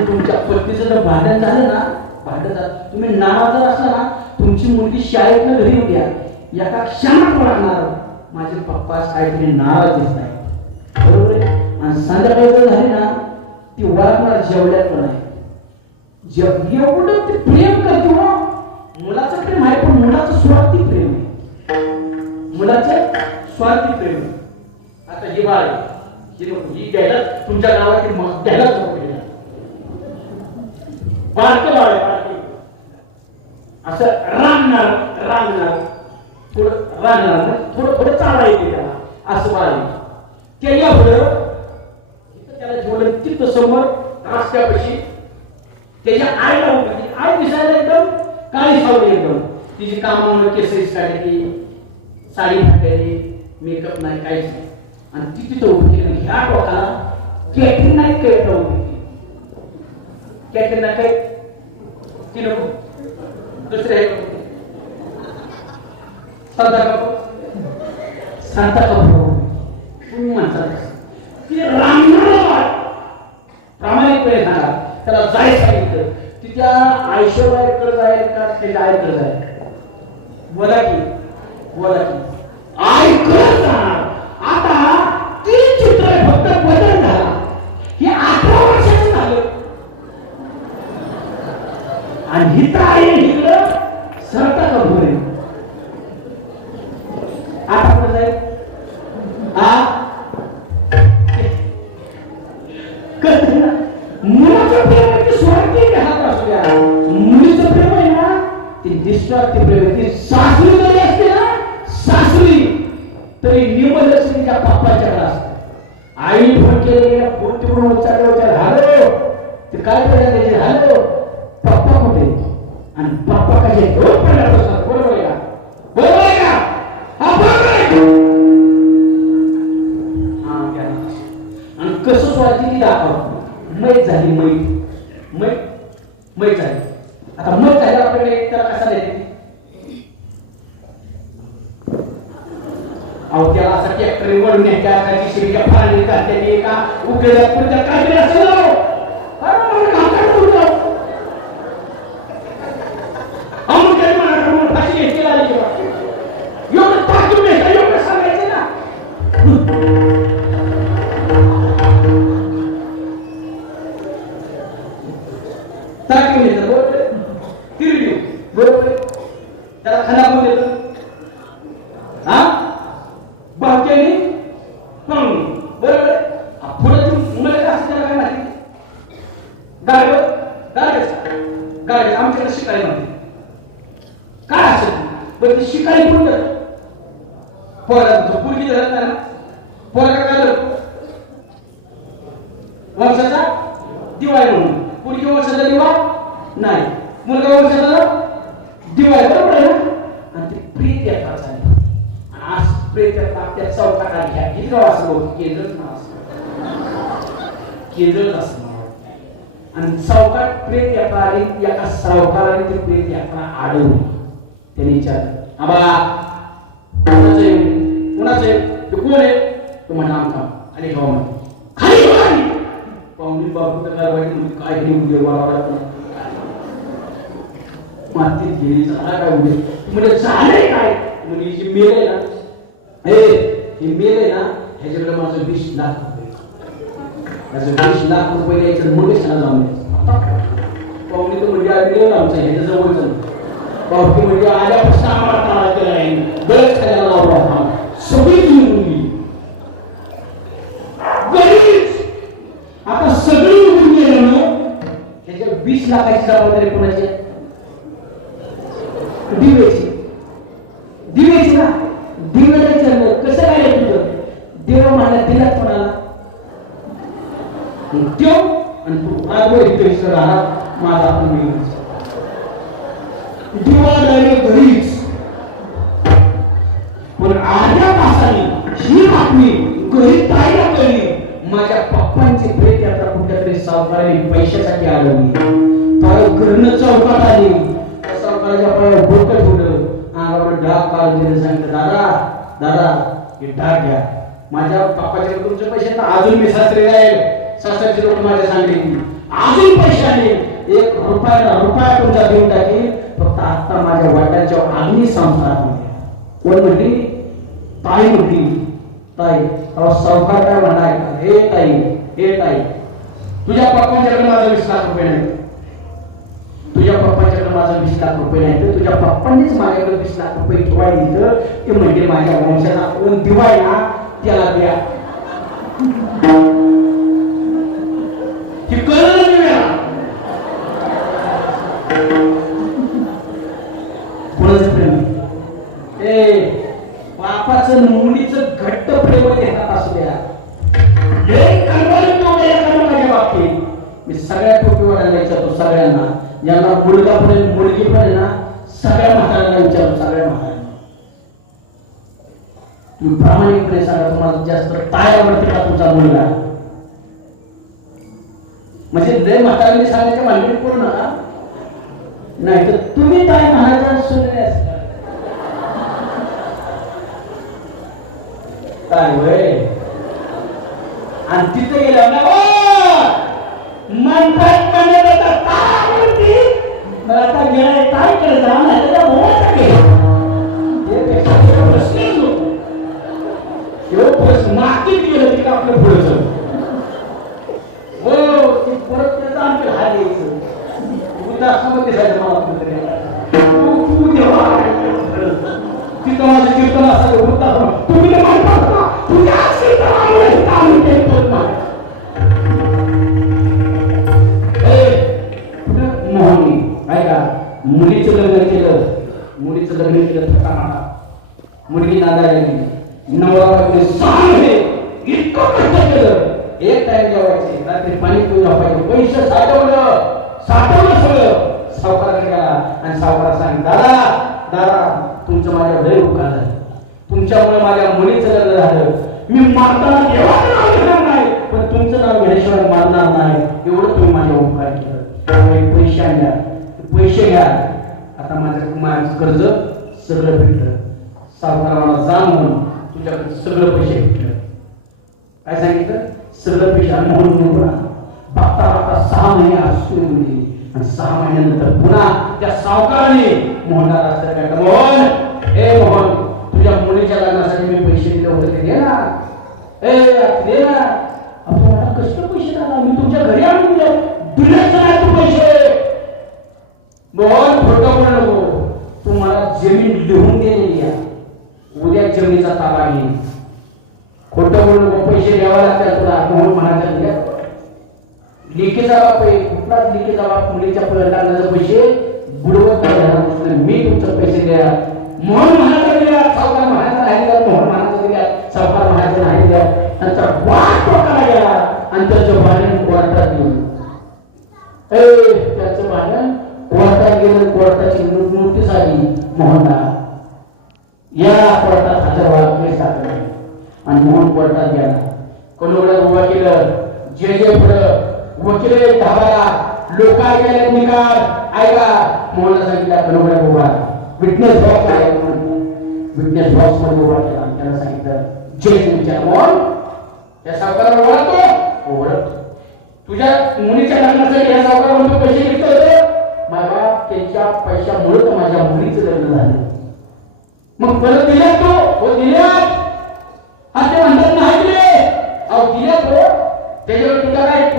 तुमच्या पत्नीचं जर भांडण झालं ना तुम्ही नाराज असला ना तुमची मुलगी शाळेतनं घरी येऊ द्या एका क्षणात ओळखणार माझे पप्पा काहीतरी नाराज दिसत आहे बरोबर आहे आणि संध्याकाळी जर झाली ना ती ओळखणार जेवल्यात पण आहे एवढं ते प्रेम करते हो मुलाचं प्रेम आहे पण मुलाचं स्वार्थी प्रेम आहे मुलाचं स्वार्थी प्रेम आता ही बाळ ही द्यायला तुमच्या गावातील द्यायलाच बारकं बाळ आहे असं रांगणार थोडं चालता येते त्याला असं बाळ त्याला पुढं त्याला ठेवलं तिथं समोर रस्त्यापाशी त्याच्या आईला उभी आई दिसायला एकदम काळी सावली एकदम तिची कामामुळे केस काढली साडी फाटली मेकअप नाही काहीच नाही आणि ती तिथं उभी केली ह्या टोकाला कॅटरीन नाही काय उभी कॅटरीन काय ती नको, दुसरे आहे सांता कपूर. सांता कपूर तुम्ही म्हणतात की प्रामाणिकपणे सांगा, त्याला जाय सांगितलं तिच्या ऐश्वर्याकडे जाईल का त्याच्या आईकडे जाईल? बोला की, बोला की. आईकडे जाणार. आता ती चित्र फक्त बदल झाला. हे 18 वर्षाचं झालं आणि हिथं आहे इकडं सरता कपूर आहे. आता कुठं जाईल? मुलाचं प्रेम आहे ते स्वार्थी घालत असू द्या, मुलीचं प्रेम आहे ना ते निस्वार्थी प्रेम आहे. ती सासरी जरी असते ना, सासरी तरी निमलक्ष्मीच्या पप्पाच्याकडे असते. आईने फोन केले, फोन तिकडून उचलले, हॅलो, ते काय करायचे, हॅलो पप्पा कुठे? आणि पप्पा कसे दोन पडल्या बसतात. बरोबर आहे का? बरोबर आहे का? हा बरोबर आहे. आणि कसं स्वार्थी दाखव मैत झाली, मैत झाली. आता मैत झाली आपल्याकडे त्याला कसा देते? अहो त्याला असा ट्रॅक्टरी वळून न्यायच्या, त्याची शिरक्या फाळणी काढते का उकळ्या पुढच्या काढले असं जाऊ. फाशी घ्यायची आली एवढं ताकीद नाही का? एवढं सांगायचं ना. ताकीद घेतलं बरोबर आहे, तिरडी बरोबर आहे, त्याला खाना पण देतं. हा बाक्याने बरोबर आहे. पुढे मला काय असं त्याला काय माहिती? गाडी आमच्याकडे शिकायला माहिती काय असेल पण ते शिकायला पण करत. पोराचं पुरगी धरत नाही ना, पोरा काय वंशाचा दिवाळी म्हणून. पुरगी वंशाचा दिवा नाही, मुलगा वंशाचा दिवाळी. बरोबर आहे ना? आणि ते प्रीत यात्रा झाली. आज प्रीत यात्रा त्या चौकात आली आहे. हे गाव असं होतं, केंद्रच नाव असतं, केंद्रच असं नाव. आणि चौकात प्रेत यात्रा आली. एका सावकाराने ती प्रेत यात्रा अडवली. त्यांनी विचारलं, आम्हाला कुणाचं आहे? ते कोण आहे? तो म्हणा आमचा. आणि गाव खाली पाहुणे बापू तर काय वाईट म्हणजे काय घेऊन देवा मातीत गेली झाला काय उभे म्हणजे झालंय काय म्हणजे जी मेल आहे ना, हे मेल आहे ना, ह्याच्याकडे माझं 20 लाख रुपये, माझं 20 लाख रुपये द्यायचं. मग त्याला जाऊन द्यायचं. पाहुणे तर म्हणजे आधी आमचं ह्याच्या जवळचं पाहुणे म्हणजे आल्यापासून आम्हाला त्रास केला नाही, बरेच खायला लावला. सगळी मुली आता सगळी मुली ह्याच्या 20 लाखाची जबाबदारी कोणाची? दिव्याची ना. दिव्याचं कसं काय तुझं? देव मला दिला कोणाला? त्यो आणि तू आजवर इथे राहणार माझा तुम्ही दिवाळी घरीच. पण अर्ध्या तासाने ही बातमी घरी ताईला कळली. माझ्या पप्पांची प्रेत यात्रा कुठल्या तरी सावकाराने पैशासाठी आढळली. पाय करणं चौकात आली. सावकाराच्या पायावर बोट ठेवलं, अंगावर डाग काढून दिलं. सांगितलं, दादा हे डाग घ्या. माझ्या पप्पाच्या तुमचे पैसे तर अजून मी सासरे जाईल. सासरची लोक माझ्या सांगितले अजून पैसे आले, 1 रुपया तुमचा देऊन टाकेल. फक्त आता माझ्या वडिलांच्या अग्नी संस्कार. कोण म्हटली? ताई म्हटली. ताई सावकार काय म्हणाय? हे ताई तुझ्या पप्पांच्याकडे माझा 20 लाख रुपये नाही. तुझ्या पप्पांच्याकडे माझा 20 लाख रुपये नाही तर तुझ्या पप्पांनीच माझ्याकडे 20 लाख रुपये ठेवाय दिलं. ते म्हणजे माझ्या वंशाचा कोण दिवाय ना त्याला द्या. कोणाचं प्रेम? बापाचं मुलीचं घट्ट प्रेम देतात असू द्या. माझ्या बाबतीत मी सगळ्या टोपीवाल्यांना विचारतो, सगळ्यांना ज्यांना मुलगा पण मुलगी पण आहे ना, सगळ्या म्हाताऱ्यांना विचारतो, सगळ्या म्हाताऱ्यांना तुम्ही प्रामाणिकपणे सांगा, तुम्हाला जास्त काय आवडते का तुमचा मुलगा? म्हणजे लय म्हाताऱ्यांनी सांगायच्या मानगडीत करू नका. नाही तर तुम्ही काय म्हणायचं सुनले काय वय आणि तिथे गेलं ना म्हणतात मला आता गेलाय काय करत प्रश्न मागीत गेलं की आपलं पुढचं हो ते परत त्याचा आणखी हात यायचं उदासमध्ये जायचं मला तिथं माझं कीर्तन असायचं होता तुम्ही मोहनी ऐका मुलीचं लग्न केलं मुलगी नांदायला गेली नवरा सांगले इतकं कष्ट केलं एक टाइम जेवायचे रात्री पाणी पिऊन झोपायचे पैसे साठवलं सगळं सावकाराकडे गेला आणि सावकार सांगितलं दादा तुमचं माझ्या लय उपकार झालं तुमच्यामुळे माझ्या मुलीचं लग्न झालं मी मारताना देवाचं नाव घेणार नाही पण तुमचं नाव घेण्याशिवाय मारणार नाही एवढं तुम्ही माझ्या उपकार केलं पैसे आणल्या पैसे घ्या आता माझं कर्ज सगळं भेटलं सावकाराला जा म्हणून तुझ्याकडे सगळं पैसे भेटलं काय सांगितलं सगळं पैसे म्हणून नको ना बघता बघता 6 महिने असू गेले आणि 6 महिन्यानंतर पुन्हा त्या सावकाराने मोहनला रस्त्यात मोहन हे मोहन तुझ्या मुलीच्या लग्नासाठी मी पैसे दिले होते ते दे ना दे ना आपण मला कसले पैसे दादा मी तुमच्या घरी आणून दिलेच नाही तू पैसे मोहन खोटं बोलू नको तू मला जमीन लिहून दिलेली आहे उद्या जमिनीचा ताबा घे खोटं बोलू नको पैसे द्यावा लागतात तुला मोहन म्हणायचं लिखीचा बाप आहे कुठलाच लिखीचा बाप मुलीच्या लग्नाचे पैसे बुडवत नाही मी तुमचे पैसे द्या मोहन म्हणायचं द्या सावकार म्हणायचं नाही द्या मोहन म्हणायचं द्या सावकार म्हणायचं नाही द्या त्यांचा वाट टोकाला गेला आणि त्याचं भांडण कोर्टात गेलं त्याचं भांडण कोर्टात गेलं कोर्टाची नोटीस आली मोहनला या कोर्टात हजर व्हा केस टाकले आणि मोहन कोर्टात गेला कोणीकडे उभा केलं जे पुढं वकील धाबाला लोक ऐकायला निकाल ऐका मोहनला सांगितलं कोणीकडे उभा विटनेस बॉक्स आहे विटनेस बॉक्स मध्ये उभा केला त्याला सांगितलं जज विचार मोहन या सावकाराला ओळखतो ओळखतो तुझ्या मुलीच्या लग्नासाठी या सावकाराला पैसे घेतले होते मला त्यांच्या पैशामुळे तर माझ्या मुलीचं लग्न झालं मग परत दिल्यात तो हो दिल्यात हा ते म्हणतात नाही दिले अहो दिल्यात हो त्याच्यावर तुझा काय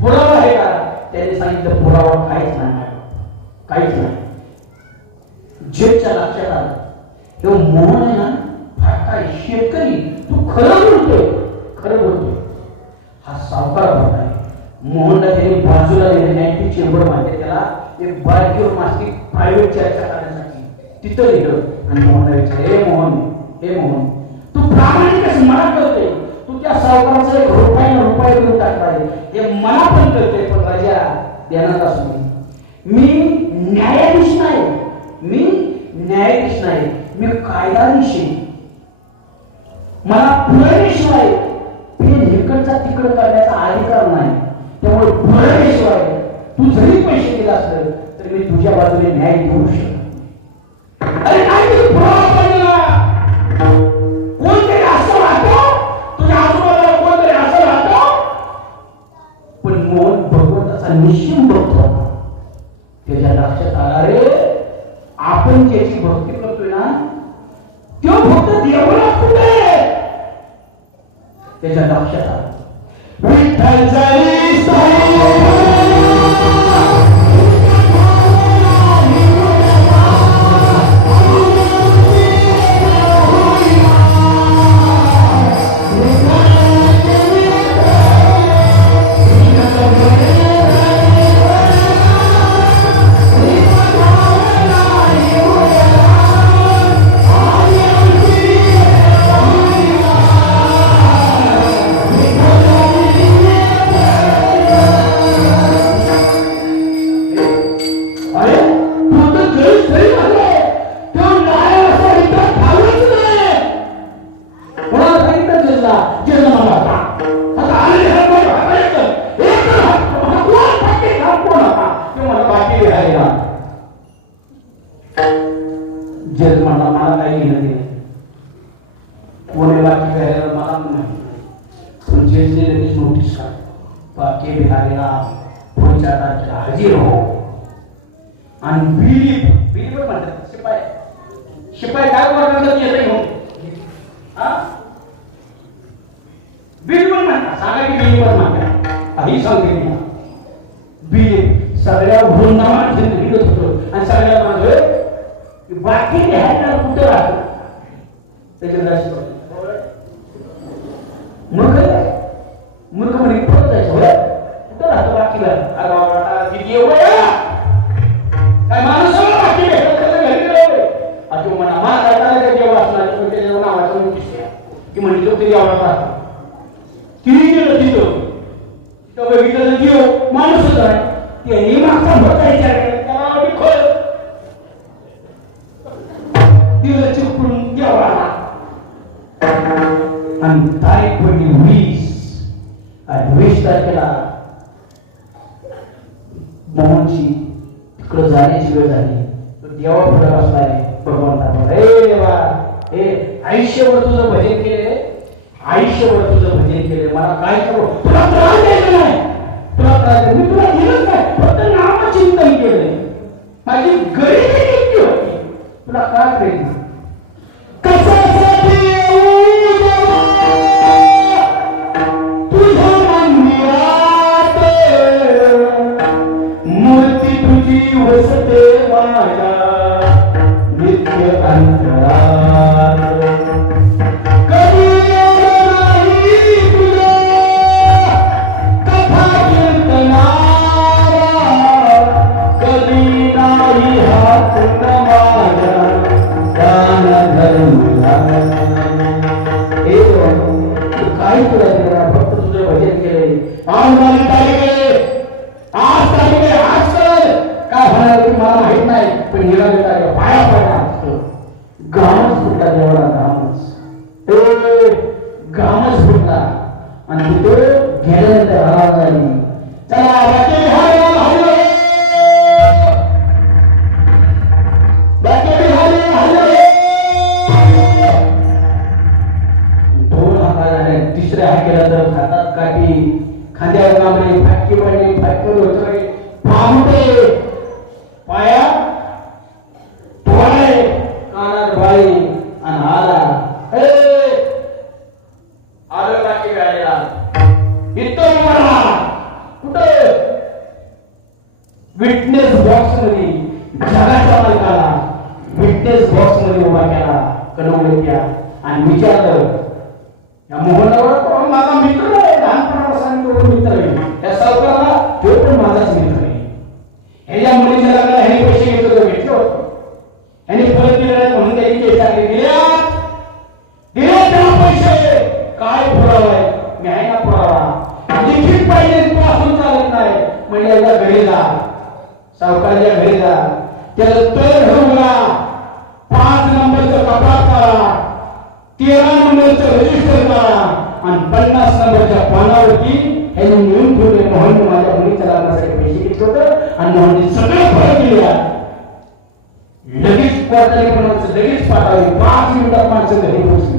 पुरावा आहे का त्याने सांगितलं पुरावा काहीच नाही जेच्या लक्षात आलं तो मोहन आहे ना काय शेतकरी तू खरं बोलतोय हा सावकार आहे मोहनला त्यांनी बाजूला दिले चेंबर माहिती त्याला एक बाईक घेऊन मास्ती प्रायव्हेट चर्चा करण्यासाठी तिथं लिहिलं आणि मोहनला विचार हे मोहन तू प्रामाणिक कसं मला कळते तू त्या सावकाराचा एक रुपया देऊन टाकलाय हे मला पण कळते पण राजा देणार असू मी न्यायाधीश नाही मी कायदाधीश मला पुरवण्याशिवाय इकडचा तिकड करण्याचा अधिकार नाही त्यामुळे पुरवण्याशिवाय तू जरी पैसे दिला असलं तर मी तुझ्या बाजूने न्याय देऊ शकतो अरे नाही कोणतरी असं राहतो तुझ्या आजूबाजूला कोणतरी असं राहतो पण मोहन भगवंताचा निश्चित बघतो त्याच्या लक्षात आला रे आपण ज्याची भक्ती करतोय ना तो भक्त देवाला कुठे त्याच्या लक्षात आलं विठ्ठल जरी जज म्हणला मला काही घेणं दिलं कोणी बाकी करायला मला नाही पण जजने लगेच नोटीस काढ बाकी बिहारीला पुढच्या तारखेला हजीर हो आणि बिलीवर म्हणतात शिपाई शिपाई काय करतात येतं घेऊन बिलीवर म्हणतात सांगा की बिलीवर म्हणतात काही सांगते मी बिली सगळ्या वृंदावन हिंदत होतो आणि सगळ्या माझं बाकी लिहायला कुठं राहतो त्याच्या मूर्ख मूर्ख म्हणजे परत जायचं कुठं राहतो बाकीला अरे काय माणूस बाकी घरी राहतो म्हणा मला जेव्हा असणार त्याच्या नावाचं नोटीस घ्या की म्हणजे तो तरी आवडत राहतो तिने गेलं तिथं बघितलं जीव माणूसच आहे त्यांनी मागचा भोचा विचार केला त्याला आवडी खोल तिला चिपळून जेव्हा आणि तारीख पडली 20 आणि 20 तारखेला मोहनची तिकडं जाण्याची वेळ झाली तो देवा पुढे बसलाय भगवंता हे देवा हे आयुष्यभर तुझं भजन केले आयुष्यभर तुझं भजन केले मला काय करू तुला त्रास द्यायचा नाही तुला त्रास मी तुला दिलंच नाही फक्त नामचिंतन केलंय माझी गरिबी किती होती तुला काय करेल कशासाठी मूर्ती तुझी वसते माझ्या नित्य अंतरात कधी नाही तुझे कथा कीर्तनाला कधी नाही हात माझ्या दान धर्मला हे काय तुला फक्त तुझं भजन केले आज काय होणार ते मला माहित नाही पण हिला पाया पडला गामच फुटला देवळा गामच फुटला आणि तिथे गेल्यानंतर आवाज आली दोन हाता झाले तिसऱ्या हात केला तर हातात काठी खांद्यावर कामले फाटकी पडली फाटकी होतोय पामुटे पाया टोळे कानात बाई आणि आला आलं टाकी गाडीला इथं मला कुठं विटनेस बॉक्स मध्ये जगाच्या मालकाला विटनेस बॉक्स मध्ये उभा केला कणवलेत्या आणि विचारलं या मोहनावर माझा मित्र आहे लहानपणापासून मित्र आहे त्या सावकाराला तो पण माझाच मित्र आहे ह्याच्या मुलीच्या लग्नाला ह्याने पैसे घेतलं तर भेटलं होतं ह्याने परत दिले नाही म्हणून त्याची चेष्टा केली दिले त्याला पैसे काय पुरावा आहे मी आहे ना पुरावा लिखित पाहिजे तू असून चालत नाही म्हणजे एकदा घरी जा सावकाराच्या घरी जा त्याला तर घेऊन 5 नंबरचं कपाट करा 13 नंबरचं रजिस्टर करा आणि 50 नंबरच्या पानावरती ह्याने मिळून ठेवले मोहन माझ्या मुलीच्या लग्नासाठी पैसे घेतले होतं आणि मोहनने सगळे फरक दिले लगेच कोर्टाने पण माणसं लगेच पाठवली 5 मिनिटात माणसं घरी पोहोचली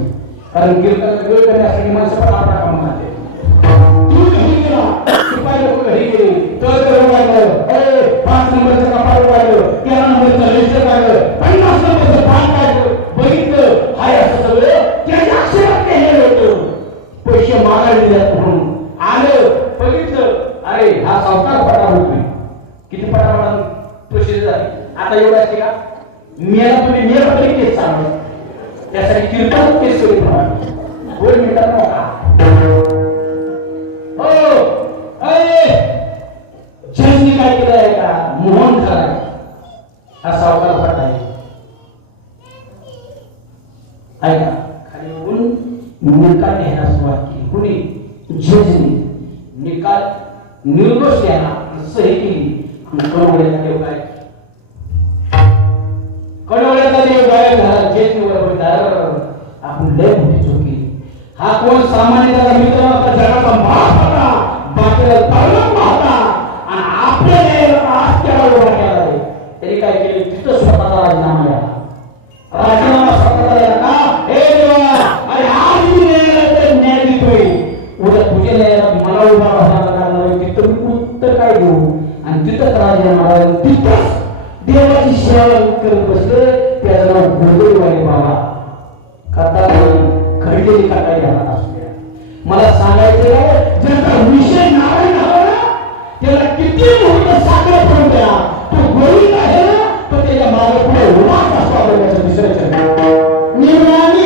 कारण कीर्तन वेळ करण्यासाठी माणसं पण आपला काम करते तू घरी गेला शिपाई लोक घरी गेले तर वाढलं 5 नंबरचं कपाट वाढलं 13 नंबरचं रजिस्टर काढलं 50 नंबरचं पान काढलं बघितलं हाय असं सगळं त्याच्या अक्षरात केलेलं होतं पैसे मागायला दिल्यात म्हणून आलं बघितलं अरे हा सावकार पटा होतोय किती पटा पैसे झाले आता एवढं असते का मेला तुम्ही मेला तरी केस सांगलं त्यासाठी कीर्तन केस करी प्रमाणे 2 मिनिटात नका हो जजनी काय केलं आहे का मोहन झालाय हा सावकार पटा आहे ऐका खाली येऊन निकाल घ्यायला सुरुवात केली कुणी जजनी निकाल निर्दोष घ्यायला सही केली कळवळ्याचा देव काय कळवळ्याचा देव गायब झाला जजनीवर आपण लय मोठी चुकी हा कोण सामान्य त्याचा मित्र नव्हता जगाचा बाप होता बाकीला तळमळ होता आणि आपल्या आज त्याला उभा केला त्यांनी काय केलं तिथं स्वतःचा राजीनामा द्यावा विषयाला करत बसले त्याचं नाव गोगोईवाले बाबा. कथा घडलेली कथा घ्यायला असते. मला सांगायचं आहे ज्याचा विषय नारायण ना त्याला किती मोठं साखर पडून द्या तो गोविंद आहे ना तो त्याच्या मागे पुढे उभाच असतो त्याचं विसर्जन निर्माणी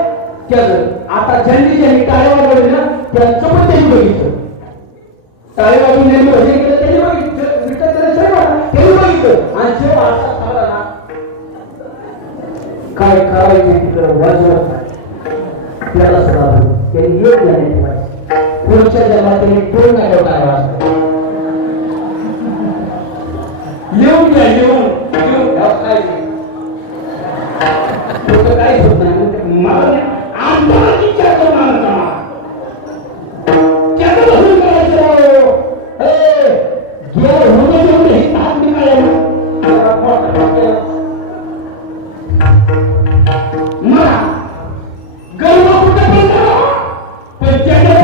आता ज्यांनी ज्यांनी टाळ्या वाजवली ना त्यांचं पण त्यांनी बघितलं. टाळ्या वाजवून ज्यांनी भजन केलं त्यांनी बघितलं, विठ्ठल त्यांनी बघितलं. आणि जेव्हा असा झाला ना काय करायचं तिकडं वाजवत नाही त्याला सगळा त्यांनी येत नाही. पुढच्या जन्मात त्यांनी दोन नाटक काय वाजतात येऊन घ्या येऊन येऊन काय काहीच होत नाही. मला आंदोलन इच्छा करणार त्याला बसून करायचं गेलं होतं जेवढं हे हात निघाले मला गर्व कुठं पण त्याच्या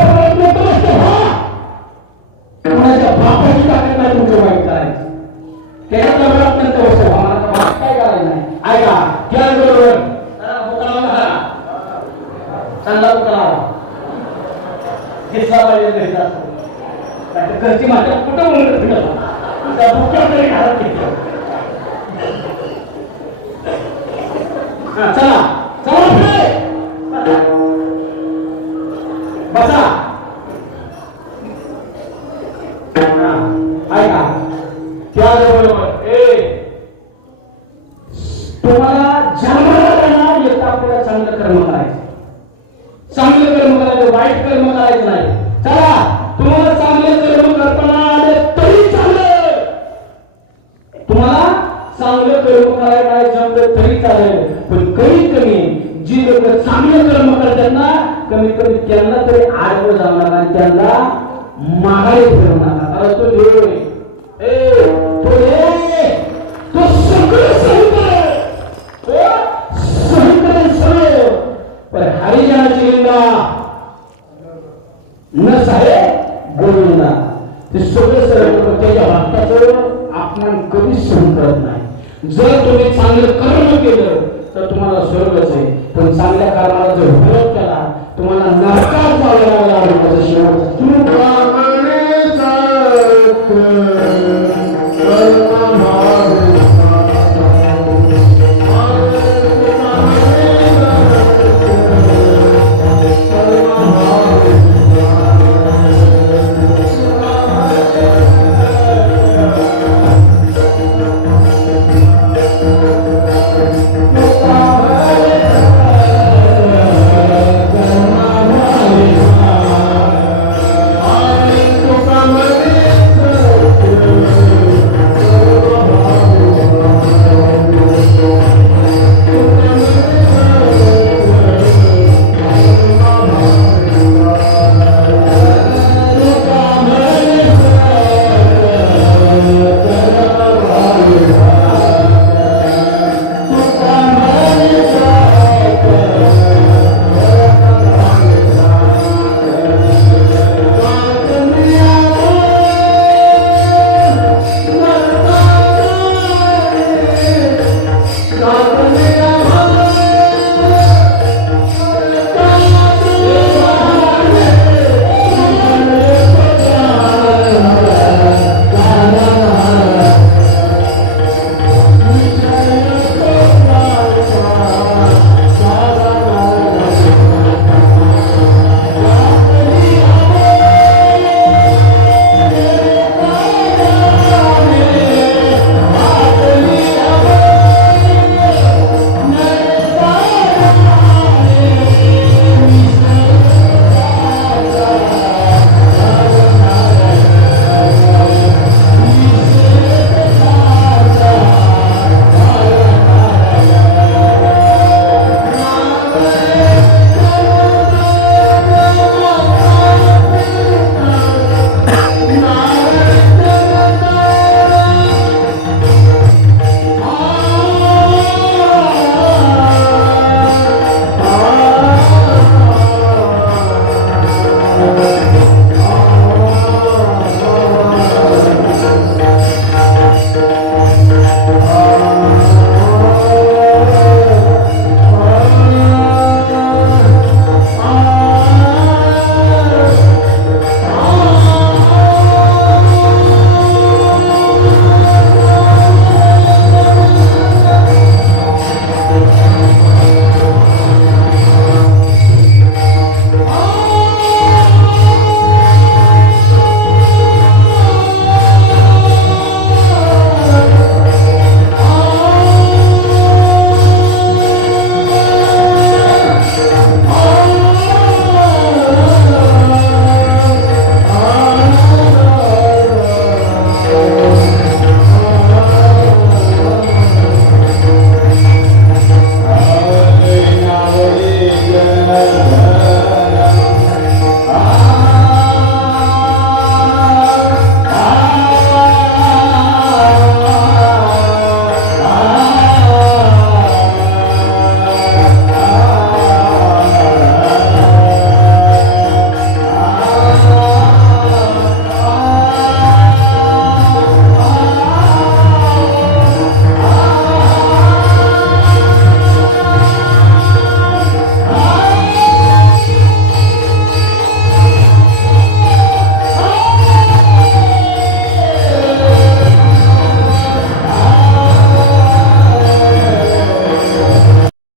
कोणाच्या बापाची ताकद नाही तुमचं वाईट करायचं त्याच्या दगडात नंतर वस्तू मला काय करायचं नाही. ऐका घ्या बरोबर चांगला उकळावा दिसला पाहिजे घरी असतो घरची माझ्या कुठं बोलत फिरत त्या बुक्याकडे घालत घेतलं. चला चला पुढे बसा. ऐका त्याचबरोबर तुम्हाला जन्माला येता आपल्याला चांगलं कर्म करायचं, चांगलं कर्म करायचं, वाईट कर्म करायचं नाही. चला तुम्हाला चांगले कर्म करताना आले तरी चांगलं चांगलं कर्म करायला नाही जमलं तरी चालेल, पण कमीत कमी जी लोक चांगलं कर्म करतात ना, कमीत कमी त्यांना तरी आडवं जाऊ नका आणि त्यांना माघारी फिरवू नका. अरे तो देव तो सगळं सहन करेल, तो सहन करेल सगळं, पण हरिजनाची निंदा न साहेब गोविंदा ते सगळं सर्व त्याच्या भक्ताचं अपमान कधीच सहन करत नाही. जर तुम्ही चांगलं कर्म केलं तर तुम्हाला स्वर्गच आहे, पण चांगल्या कर्माला जर विरोध केला तुम्हाला नरकात जावं लागलं. शेवट